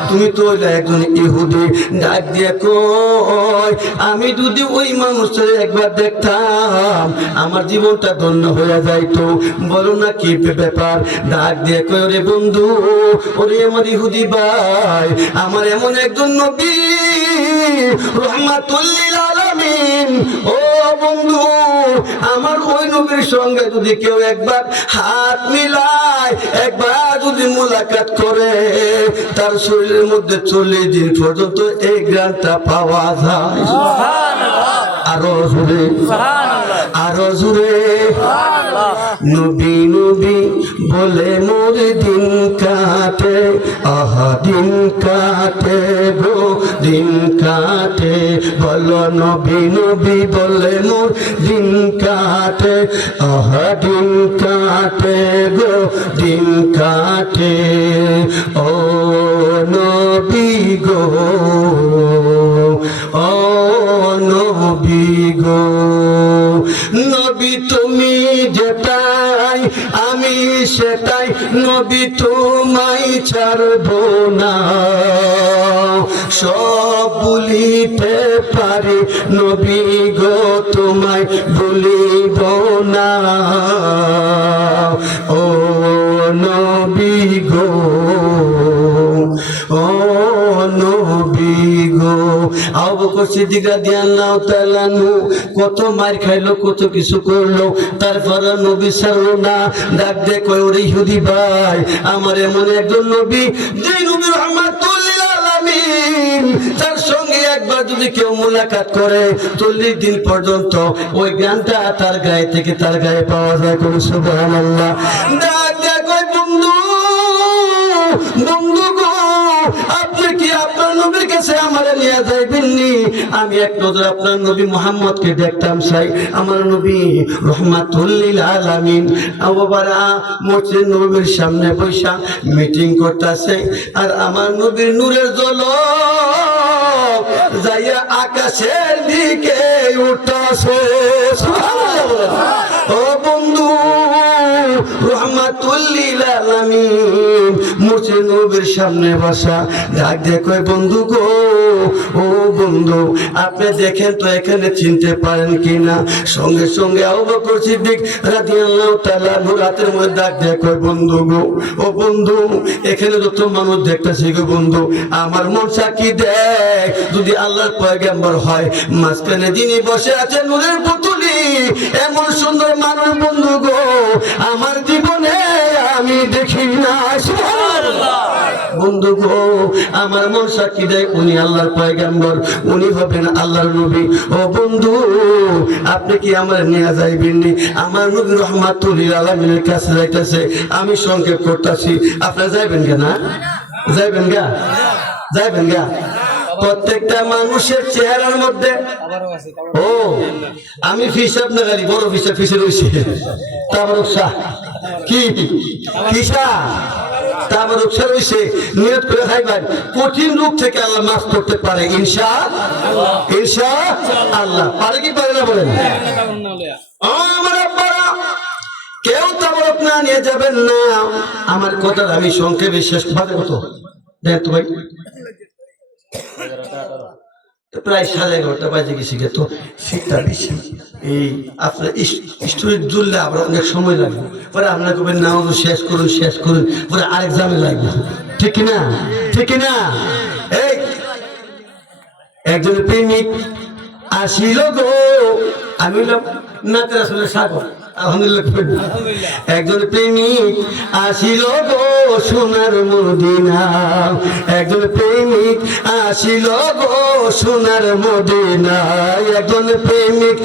তুমি তো একজন ইহুদি ডাক দিয়ে কয় আমি যদি ওই মানুষের একবার দেখতাম আমার জীবনটা ধন্য হয়ে যাইতো বলো না কি ব্যাপার ডাক দিয়ে কয় ওরে বন্ধু ওরে আমার ইহুদি ভাই আমার এমন একজন নবী রহমাতুল লিল আলামিন ও বন্ধু আমার ওই নবীর সঙ্গে যদি কেউ একবার হাত মিলায় একবার যদি মুলাকাত করে তার শরীরের মধ্যে 40 দিন পর্যন্ত এই গ্রানটা পাওয়া যায় আরো জোরে আরো জোরে নবী নবী বলে মোর দিন কাটে আহা দিন কাটে গো দিন কাটে বলো নবী নবী বলে মোর দিন কাটে আহা দিন কাটে গো দিন কাটে ও নবী গো ও নবী গো নবী তুমি যেটাই আমি সেটাই নবী তোমায় ছাড়ব না সব ভুলিতে পারি নবী গো তোমায় ভুলিব না ও বকর সিদ্দিক রাদিয়াল্লাহু তাআলা আনহু কত মার খাইলো, কত কিছু করলো, তারপর নবী ছাড়লো না। ডাক দে কই, ওরে ইহুদি ভাই, আমার এমন একজন নবী, যে নবী রাহমাতুল লিল আলামিন, তার সঙ্গে একবার যদি কেউ মুলাকাত করে 40 দিন পর্যন্ত ওই জ্ঞানটা তার গায়ে থেকে তার গায়ে পাওয়া যায়। কোন সুবহানাল্লাহ। ডাক দে কই, বন্ধু বন্ধু গো, আপনি কি আপনার নবীর কাছে আমারে নিয়ে যাইবেননি? আমি এক নজর আপনার নবী মুহাম্মদকে দেখতাম চাই। আমার নবী রহমাতুল লিল আলামিন বাবারা মসজিদ নবীর সামনে বৈশা মিটিং করতেছে, আর আমার নবীর নূরের ঝলক যাইয়া আকাশের দিকে উঠতাছে। সুবহানাল্লাহ। ও বন্ধু রহমাতুল লিল আলামিন মসজিদ নবীর সামনে বসা, ডাক দিয়ে কয়, বন্ধু গো, ও বন্ধু, আপনি দেখেন তো এখানে চিনতে পারেন কিনা? সঙ্গে সঙ্গে আবু বকর সিদ্দিক রাদিয়াল্লাহু তাআলা আনহু রাতের মধ্যে ডাক দিয়ে কয়, বন্ধু গো, ও বন্ধু, এখানে যত মানুষ দেখতেছি গো বন্ধু, আমার মন সাক্ষী দেয়, যদি আল্লাহর পয়গম্বর হয়, মাঝখানে যিনি বসে আছেন নূরের পুতুলি, এমন সুন্দর মানুষ বন্ধু গো আমার জীবনে আমি দেখি না। সুবহানাল্লাহ। বন্ধু গো, আমার মন সাক্ষী দেয়, উনি আল্লাহর পয়গম্বর, উনি হবেন আল্লাহর নবী। ও বন্ধু, আপনি কি আমার নিয়ে যাইবেননি? আমার নবী রহমাতুল লিল আলামিনের কাছে যাইতেছে, আমি সংক্ষেপ করতেছি, আপনারা যাইবেন কেনা? যাইবেন গা? যাইবেন গা? প্রত্যেকটা মানুষের চেহারার মধ্যে ও আমি ফিসাব না গাড়ি বড় ফিসে রয়েছে, তারপর কি ফিসা তারপর রয়েছে, নিয়ত করে খাইবেন, কঠিন রূপ থেকে আল্লাহ মাফ করতে পারে ইনশাআল্লাহ। পারে কি পারে না বলেন? আমার আব্বারা, কেউ তাবরক না নিয়ে যাবেন না। আমার কথা আমি সংক্ষেপে শেষ বাদে কত দেখ তো ভাই, প্রায় 11:30 বাজে গেছি, তো শীতটা বেশি, এই আপনার স্টোরি জুড়লে আবার অনেক সময় লাগবে, পরে আপনার কবেন না শেষ করুন, পরে আরেক জামে লাগবে, ঠিক কিনা? ঠিক কিনা? এই একজন প্রেমিক আসিল গো, আমি নাতের আসলে সাগর, আলহামদুলিল্লাহ। একজন প্রেমিক আসিল গো সোনার মদিনা, একজন প্রেমিক আসিল গো সোনার মদিনা, একজন প্রেমিক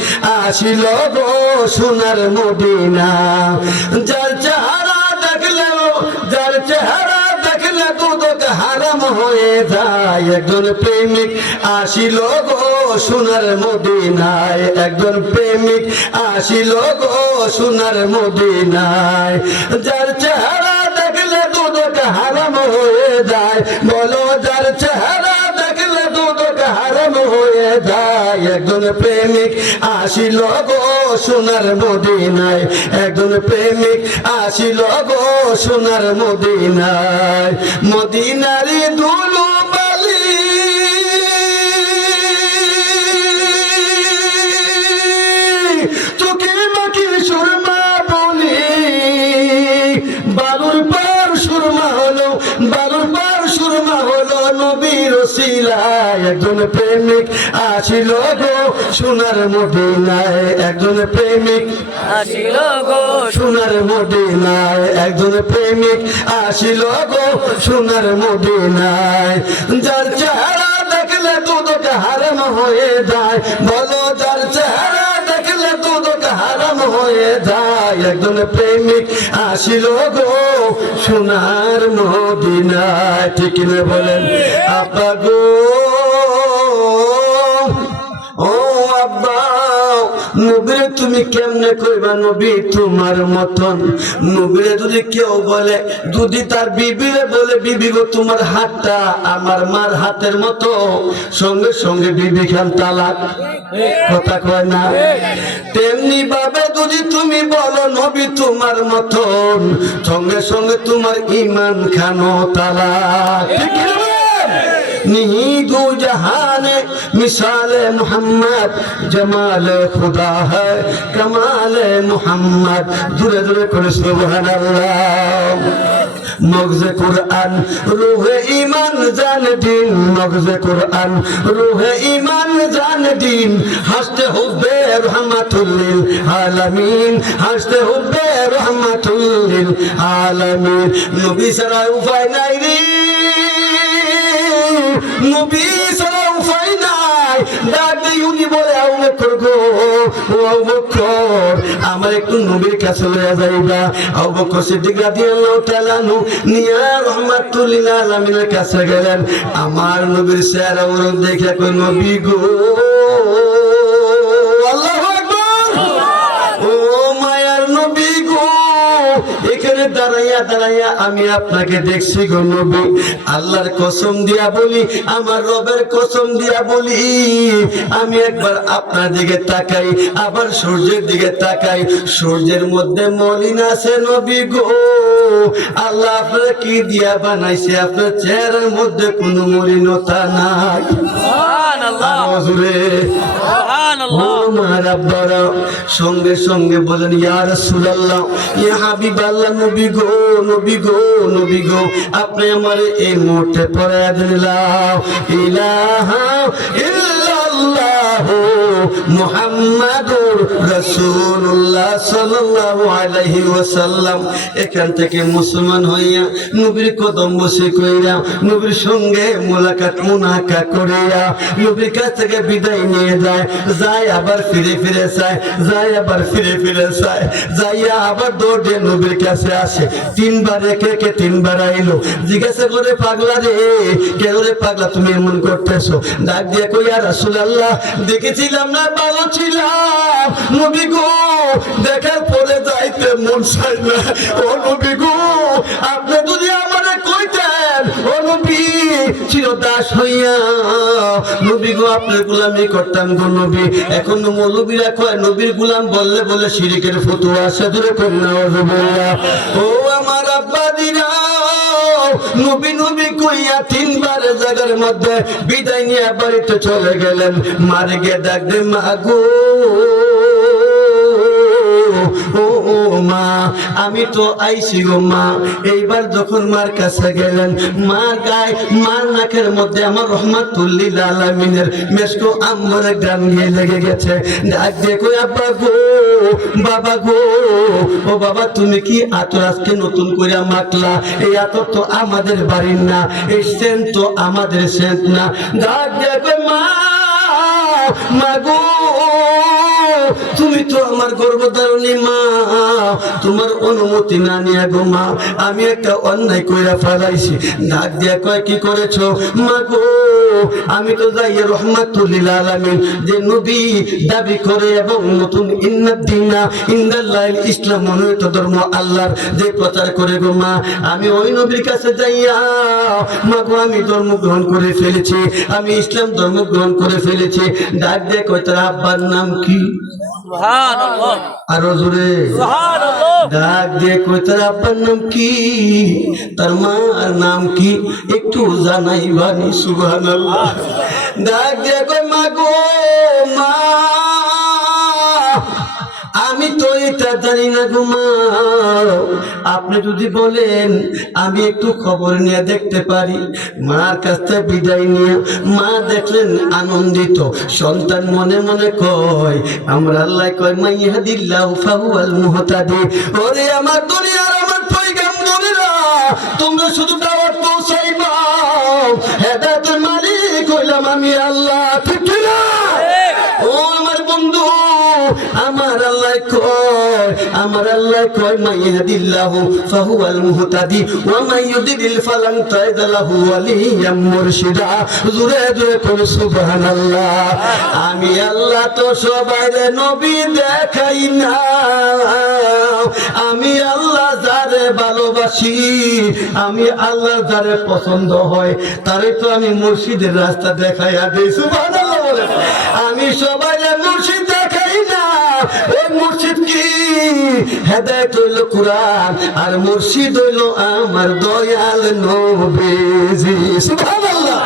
আসিল গো সোনার মদিনা, যার চেহারা দেখলে দুদক হারাম হয়ে যায়। একজন প্রেমিক আসিল গো সোনার মদিনায়, একজন প্রেমিক আসিল গো সোনার মদিনায়, যার চেহারা দেখলে দুদক হারাম হয়ে যায়। বলো, যার চেহারা দেখলে দুদক হারাম হয়ে যায়। একজন প্রেমিক আসিল গো সোনার মদিনায়, একজন প্রেমিক আসিল গো সোনার মদিনায়, মদিনারি দুলু বালি তোকে মাকি সুরমা বলি, বালুর পার সুরমা হলো, বালুর পার সুরমা হলো নবীর ওসিলায়। একজন প্রেমিক আসিল গো সোনার মদিনায়, একজন প্রেমিক আসিল গো সোনার মদিনায়, একজন প্রেমিক আসিল গো সোনার মদিনায়, যার চেহারা দেখলে দুদক হারাম হয়ে যায়। বলো, যার চেহারা দেখলে দুদক হারাম হয়ে যায়। একজন প্রেমিক আসিল গো সোনার মদিনায়, ঠিক না বলেন? আব্বা গো, ও আব্বা, নবীরে তুমি কেমনে কইবা নবী তোমার মতন? নবীরে যদি কেউ বলে, যদি তার বিবিরে বলে, বিবি গো তোমার হাতটা আমার মার হাতের মতো, সঙ্গে সঙ্গে বিবি খান তালাক, কথা কয় না? তেমনি ভাবে যদি তুমি বলো নবী তোমার মতন, সঙ্গে সঙ্গে তোমার ইমান খানো তালাক, ঠিক না? नहीं दो जहान मिसाल मोहम्मद जमाल खुदा है कमाल मोहम्मद दूरे दूरे করে সুবহানাল্লাহ মগজে কুরআন রূহে ঈমান জান দিন মগজে কুরআন রূহে ঈমান জান দিন হাসতে হুব্বে রহমাতুল লিল আলামিন হাসতে হুব্বে রহমাতুল লিল আলামিন নবী ছাড়া উপায় নাই রে নবী ছাড়া উপায় নাই ডাক দিয়ে উনি বলে আবু বকর গো ও আবু বকর আমার একটু নবীর কাছে লয়ে যাইবা আবু বকর সিদ্দিক রাদিয়াল্লাহু তাআলা নু নিয়া রহমাতুল লিল আলামিনের কাছে গেলেন আমার নবীর চেহারা ওর দেখে কই নবী গো আল্লাহু আকবার ও মায়ার নবী গো এখানে দাঁড়াইয়া দাঁড়াইয়া আমি আপনাকে দেখছি গো নবী আল্লাহর কসম দিয়া বলি আমার রবের কসম দিয়া বলি আমি একবার আপনার দিকে তাকাই আবার সূর্যের দিকে তাকাই সূর্যের মধ্যে মলিন আছে নবী গো আল্লাহ আপনার কি দিয়া বানাইছে আপনার চেহারার মধ্যে কোনো মলিনতা নাই সুবহানাল্লাহ সুবহানাল্লাহ ও আমার আব্বারা সঙ্গে সঙ্গে বলেন ইয়া রাসূলুল্লাহ ইয়া হাবিবাল্লাহ নবী গো নবী গো নবী গো আপনি আমারে এই মুহূর্তে পড়ায়া দিলাম ইলাহা ইল্লাল্লাহ মুহাম্মাদুর রাসূলুল্লাহ সাল্লাল্লাহু আলাইহি ওয়াসাল্লাম এখান থেকে মুসলমান হইয়া নবীর কদম বসে কইরা নবীর সঙ্গে মুনাকাত করিয়া নবীর কাছ থেকে বিদায় নিয়ে যায় আবার ফিরে ফিরে যায় যায় আবার ফিরে ফিরে যায় যাইয়া আবার দৌড়ে নবীর কাছে আসে তিনবার একে তিনবার আইলো জিজ্ঞাসা করে পাগলা রে কেন রে পাগলা তুমি এমন করতেছো ডাক দিয়ে কই ইয়া রাসূলুল্লাহ দেখেছিলাম না ভালো ছিলাম নবী গো দেখার পরে যাইতে মন চাই না ও নবী গো আপনি যদি আমারে কইতেন ও নবী চিরদাস হইয়া নবী গো আপনার গোলামি করতাম গো নবী এখন মৌলবীরা কয় নবীর গোলাম বললে বলে শিরকের ফতোয়া আছে দূরে কর নাউযুবিল্লাহ ও আমার আব্বা দিরা নবী নবী কইয়া তিনবার জায়গার মধ্যে বিদায় নিয়ে বাড়িতে চলে গেলেন মারে গিয়ে ডাক দে মা গো ও ও মা আমি তো আইছি গো মা এইবার যখন মার কাছে গেলেন মার গায়ে মার নাকের মধ্যে আমার রহমাতুল লিল আলামিনের মেশকো আম্বরের গান গিয়ে লেগে গেছে ডাক দিয়ে কই আব্বা গো বাবা গো ও বাবা তুমি কি আতর আজকে নতুন করে মাখলা এই আতর তো আমাদের বাড়ির না এই সেন্ট তো আমাদের সেন্ট না ডাক দিয়ে কই মা মা গো তুমি তো আমার গর্ভধারণী মা তোমার অনুমতি না নিয়ে গো মা আমি একটা অন্যায় কইরা ফেলাইছি ডাক দিয়া কয় কি করেছো মা গো আমি তো যাইয়া রহমাতুল লিল আলামিন যে নবী দাবি করে এবং নতুন ইন্নাদ্দিনা ইনদাল্লাহিল ইসলাম মনোনীত ধর্ম আল্লাহর যে প্রচার করে গো মা আমি ওই নবীর কাছে যাইয়া মা গো আমি ধর্ম গ্রহণ করে ফেলেছি আমি ইসলাম ধর্ম গ্রহণ করে ফেলেছি ডাক দিয়ে কয় তোর আব্বার নাম কি সুবহানাল্লাহ আরো জোরে সুবহানাল্লাহ ডাক দিয়ে কই তোর আব্বার নাম কি তার মার নাম কি একটু জানাইবানি সুবহানাল্লাহ ডাক দিয়ে কই মা গো মা আমি তো এটা জানি না গো মা আপনি যদি বলেন আমি একটু খবর নিয়ে দেখতে পারি মার কাছ থেকে বিদায় নিয়ে মা দেখলেন আনন্দিত সন্তান মনে মনে কয় আমরা আল্লাহ কয় মাইয়াদিল্লাহু ফাহুয়াল মুহতাদি ওরে আমার দুনিয়ার আমার পয়গম্বরেরা তোমরা শুধু দাওয়াত পৌঁছাইবা হেদায়েতের মালিক হইলাম আমি আল্লাহ ঠিক না ও আমার বন্ধু আমার আল্লাহ কয় মাইয়াদিল্লাহু ফাহুয়াল মুহতাদি ওয়া মাইয়ুদিল ফালান তাইদ লাহু ওয়ালিয়াম মুরশিদা জোরে জোরে কর সুবহানাল্লাহ আমি আল্লাহ তো সবাইরে নবী দেখাই না আমি আল্লাহ যারে ভালোবাসি আমি আল্লাহ যারে পছন্দ হয় তারে তো আমি মুর্শিদের রাস্তা দেখাইয়া দেই সুবহানাল্লাহ বলে আমি সবাইরে মুর্শিদ দেখাই না ওই মুর্শিদ কি হেদায়েত হইল কুরআন আর মুর্শিদ হইল আমার দয়াল নবীজি সুবহানাল্লাহ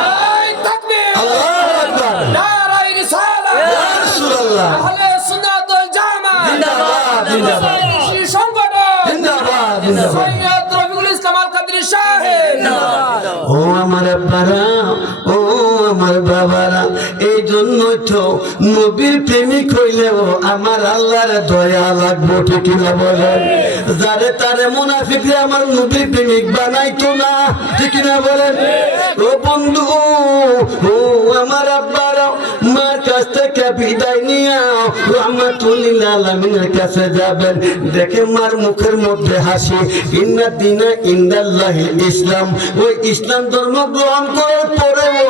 ইনশাআল্লাহ আহলে সুন্নাত ওয়াল জামাত জিন্দাবাদ জিন্দাবাদ কৃষি সংগঠন জিন্দাবাদ জিন্দাবাদ সৈয়দ রফিকুল ইসলাম আল কাদরি সাহেব ও আমার আব্বারা ও আমার বাবারা এই জন্যই তো নবীর প্রেমিক হইলেও আমার আল্লাহর দয়া লাগবো ঠিক না বলেন যারে তারে মুনাফিকরে আমার নবীর প্রেমিক বানাইতো না ঠিক না বলেন ও বন্ধু ও আমার আব্বারা মার কাছ থেকে বিদায় নিয়ে রহমাতুল লিল আলামিনের কাছে যাবেন দেখে মার মুখের মধ্যে হাসি ইন্না দিনা ইনদাল্লাহিল ইসলাম ওই ইসলাম ধর্ম গ্রহণ করার পরেও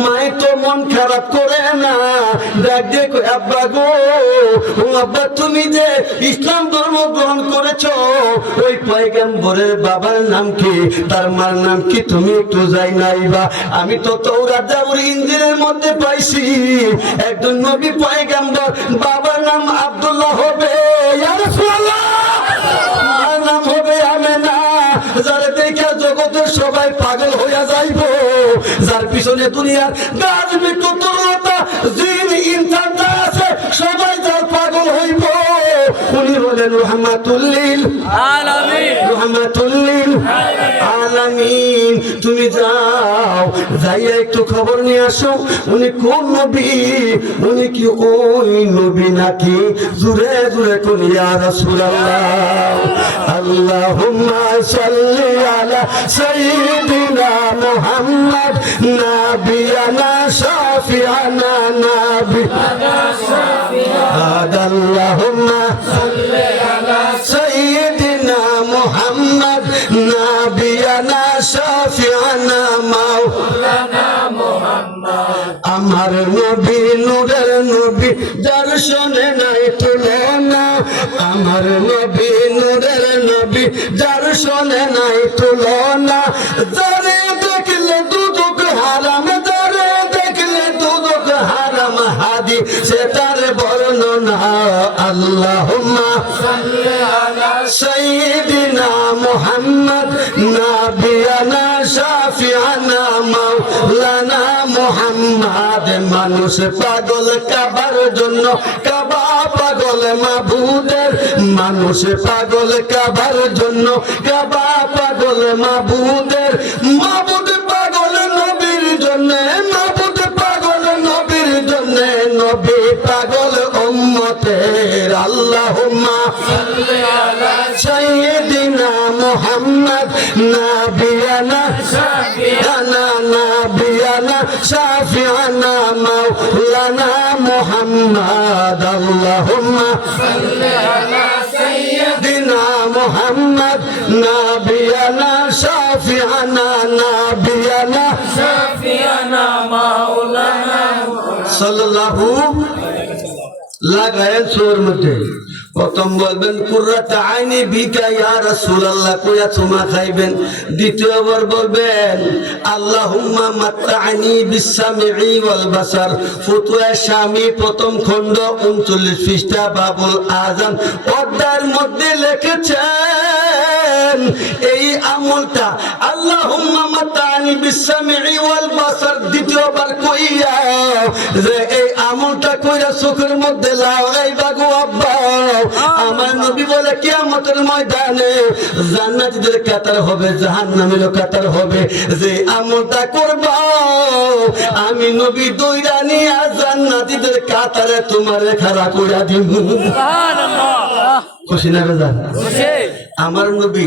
মায়ের তো মন খারাপ করে না দেখ দেখ আব্বা গো ও আব্বা তুমি যে ইসলাম ধর্ম গ্রহণ করেছো ওই পয়গম্বরের বাবার নাম কি তার মার নাম কি তুমি একটু যাই নাই বা আমি তো তাওরাত জাবুর ইনজিলের মধ্যে পাইছি একজন নবী পয়গম্বর বাবার নাম আব্দুল্লাহ হবে ইয়া রাসূলুল্লাহ মার নাম হবে আমেনা যারা দেখা জগতের সবাই পাগল হইয়া যাইবো যার পিছনে দুনিয়ার গাজবি কুতুরতা জিন ইনসান আছে সবাই যার পাগল হইব উনি হলেন রহমাতুল লিল আলামিন রহমাতুল লিল আলামিন তুমি যাও যাইয়া একটু খবর নিয়ে আসো উনি কোন নবী উনি কি ওই নবী নাকি জুরে জুরে কোন ইয়া রাসূলুল্লাহ আল্লাহুম্মা সাল্লি আলা সাইয়্যিদিনা মুহাম্মদ নাবিয়ানা শাফিআনা নাবিয়ানা শাফিআনা আল্লাহুম্মা সাল্লি আলা সাইয়্যিদিনা মুহাম্মদ নাবিয়ানা শাফিআনা মাওলানা মুহাম্মদ আমার নবী নূরের নবী যার শোনে নাই তুলনা আমার নবী নূরের নবী যার শোনে নাই তুলনা যারে দেখলে দুদক হারাম যারে দেখলে দুদক হারাম হাদি সে তার বর্ণনা আল্লাহুম্মা সাল্লি আলা সাইয়্যিদিনা মুহাম্মদ নাবিয়ানা শাফিআনা মাওলানা মুহাম্মদ মানুষ পাগল কাবার জন্য কাবা পাগল মাবুদের মানুষ পাগল কাবার জন্য কাবা পাগল মাবুদের মাবুদ পাগল নবীর জন্য মাবুদ পাগল নবীর জন্য নবী পাগল উম্মতের আল্লাহুম্মা সাল্লি আলা সাইয়্যিদিনা মুহাম্মদ নাবিয়ানা শাফিআনা নাবিয়ানা শাফিআনা মাওলানা মুহাম্মদ আল্লাহুম্মা সাল্লি আলা সাইয়্যিদিনা মুহাম্মদ নাবিয়ানা শাফিআনা নাবিয়ানা শাফিআনা মাওলানা সাল্লাল্লাহু লাগায়েন সুর মধ্যে প্রথম বলবেন কুররাত আইনি বিকা ইয়া রাসূলুল্লাহ কইয়া চুমা খাইবেন দ্বিতীয়বার বলবেন আল্লাহুম্মা মাত্তা'নি বিসসামি'i ওয়াল বাসার ফতোয়া শামী প্রথম খণ্ড 39 পৃষ্ঠা বাবুল আযান অধ্যায়ের মধ্যে লিখেছেন এই আমলটা আল্লাহুম্মা মাত্তা'নি বিসসামি'i ওয়াল বাসার দ্বিতীয়বার কইয়া যে এই আমলটা কইরা চোখের মধ্যে লাগাইবা গো আব্বা আমার নবী বলে কিয়ামতের ময়দানে জান্নাতীদের কাতার হবে জাহান্নামীর কাতার হবে যে আমলটা করবা আমি নবী দইরা নিয়া জান্নাতীদের কাতারে তোমারে খাড়া কইরা দিব সুবহানাল্লাহ খুশি না বেজান খুশি আমার নবী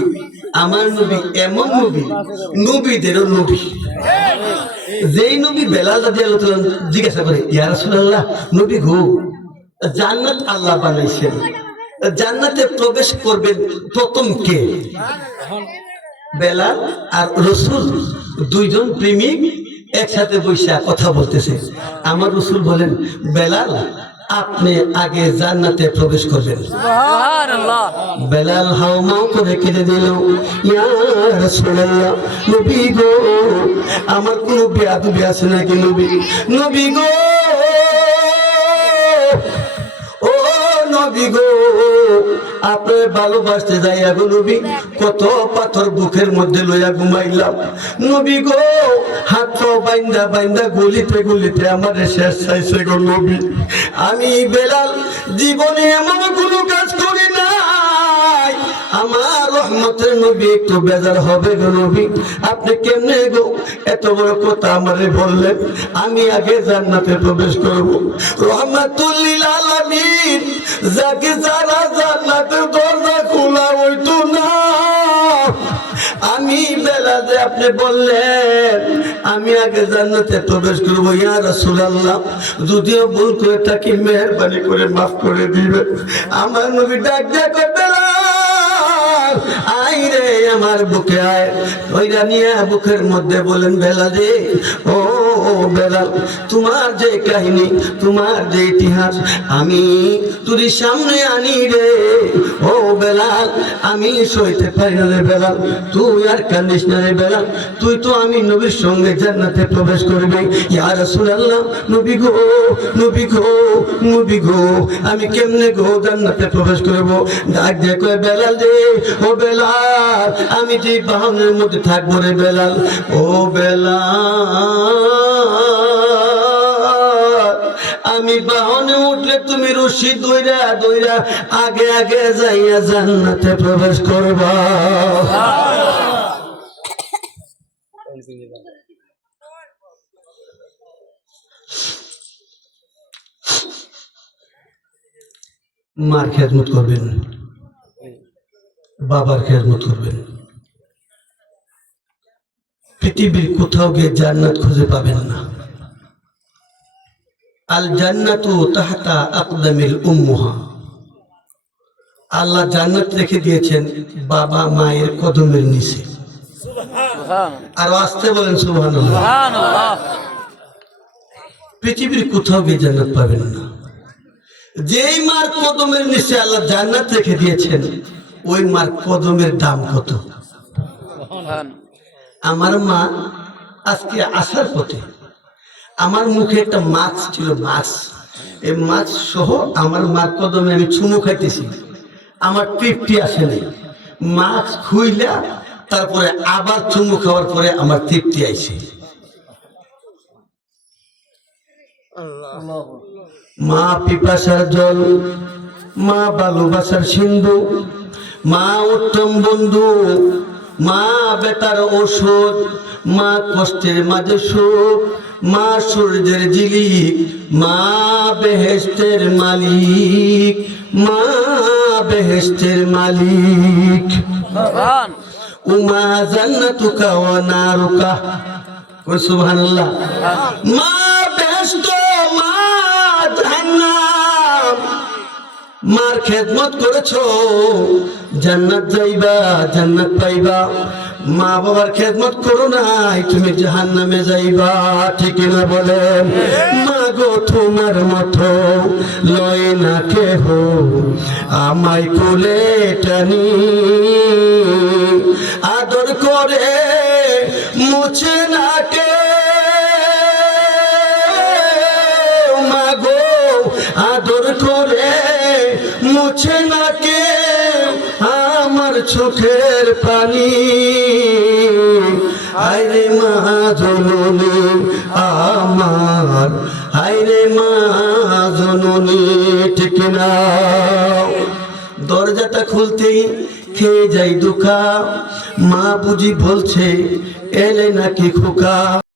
এমন নবী নবীদেরও নবী যেই নবী বেলাল রাদিয়াল্লাহু তাআলা জিজ্ঞাসা করে ইয়া রাসূলুল্লাহ নবী গো জান্নাত আল্লাহ বানাইছেন জান্নাতে প্রবেশ করবেন প্রথম কে বেলাল আর রাসূল দুইজন প্রেমিক একসাথে বসে কথা বলতেছে আমার রাসূল বলেন বেলাল আপনি আগে জান্নাতে প্রবেশ করবেন সুবহানাল্লাহ বেলাল হাওমাও করে কেঁদে দিল ইয়া রাসূলুল্লাহ নবী গো আমার কোনো বেয়াদবি আছে নাকি নবী গো ও নবী গো আপনি ভালোবাসতে যাই গো নবী কত পাথর বুকের মধ্যে লইয়া ঘুমাইলাম নবী গো হাত পা বাইন্দা বাইন্দা গলিতে গলিতে আমার শেষ চাইছে গো নবী আমি বেলাল জীবনে এমন কোনো কাজ করি নাই আমার রহমতের নবী একটু বেজার হবে গো নবী আপনি কেমনে গো এত বড় কথা আমারে বললেন আমি আগে জান্নাতে প্রবেশ করব রহমাতুল লিল আলামিন যাকে যারা জান্নাতের দরজা খোলা হইতো না আমি বেলালে আপনি বললেন আমি আগে জান্নাতে প্রবেশ করব ইয়া রাসূলুল্লাহ যদিও ভুল করে থাকি মেহেরবানি করে maaf করে দিবেন আমার নবী ডাক দিয়ে কই বেলাল আই রে আমার বুকে আয় ওইরা নিয়ে বুকের মধ্যে বলেন বেলাল রে ও বেলাল তোমার যে কাহিনী তোমার যে ইতিহাস আমি তোর সামনে আনি রে ও বেলাল আমি সইতে পারি না রে বেলাল তুই আর কান্দিস না রে বেলাল তুই তো আমি নবীর সঙ্গে জান্নাতে প্রবেশ করবি ইয়া রাসূলুল্লাহ নবী গো নবী গো নবী গো আমি কেমনে গো জান্নাতে প্রবেশ করব ডাক দিয়ে কয় বেলাল রে ও বেলাল আমি যে বাহনের মধ্যে থাকবো রে বেলাল ও বেলাল আমি বাহনে উঠলে তুমি রশি দইরা দইরা আগে আগে যাইয়া জান্নাতে প্রবেশ করবা মার খেদমত করবেন বাবার খেদমত করবেন পৃথিবীর কোথাও গিয়ে জান্নাত খুঁজে পাবেন না আল জান্নাতু তাহতা আকদামিল উম্মুহা আল্লাহ জান্নাত রেখে দিয়েছেন বাবা মায়ের কদমের নিচে আর আসতে বলেন সুবহানাল্লাহ পৃথিবীর কোথাও গিয়ে জান্নাত পাবেন না যেই মার কদমের নিচে আল্লাহ জান্নাত রেখে দিয়েছেন ওই মার কদমের দাম কত আমার মা আজকে আসার পথে আমার মুখে একটা মাছ ছিল মাছ এই মাছ সহ আমার মার কদমে আমি চুমু খাইতেছি আমার তৃপ্তি আসেনি মাছ খুইলা তারপরে আবার চুমু খাওয়ার পরে আমার তৃপ্তি আইছে মা পিপাসার জল মা ভালোবাসার সিন্ধু মা উত্তম বন্ধু মা বেতার ওষুধ মা কষ্টের মাঝে সুখ মা সূর্যের ঝিলিক মা বেহেশতের মালিক মা বেহেশতের মালিক উমা জান্নাতুকা ওয়া নারুকা কই সুবহানাল্লাহ মা বেহেশত মা জান্নাত মার খেদমত করেছো জান্নাত যাইবা জান্নাত পাইবা মা বাবার খেদমত করো নাই তুমি জাহান্নামে যাইবা ঠিক না বলেন মা গো তোমার মতো লয় না কেহ আমায় কোলে টানি আদর করে মুছে না কে মা গো আদর করে মুছে না কে আমার চোখের পানি আইরে মা জননী আমার আইরে মা জননী ঠিক না দরজাটা খুলতেই খেয়ে যাই দুঃখা মা বুঝি বলছে এলে নাকি খোকা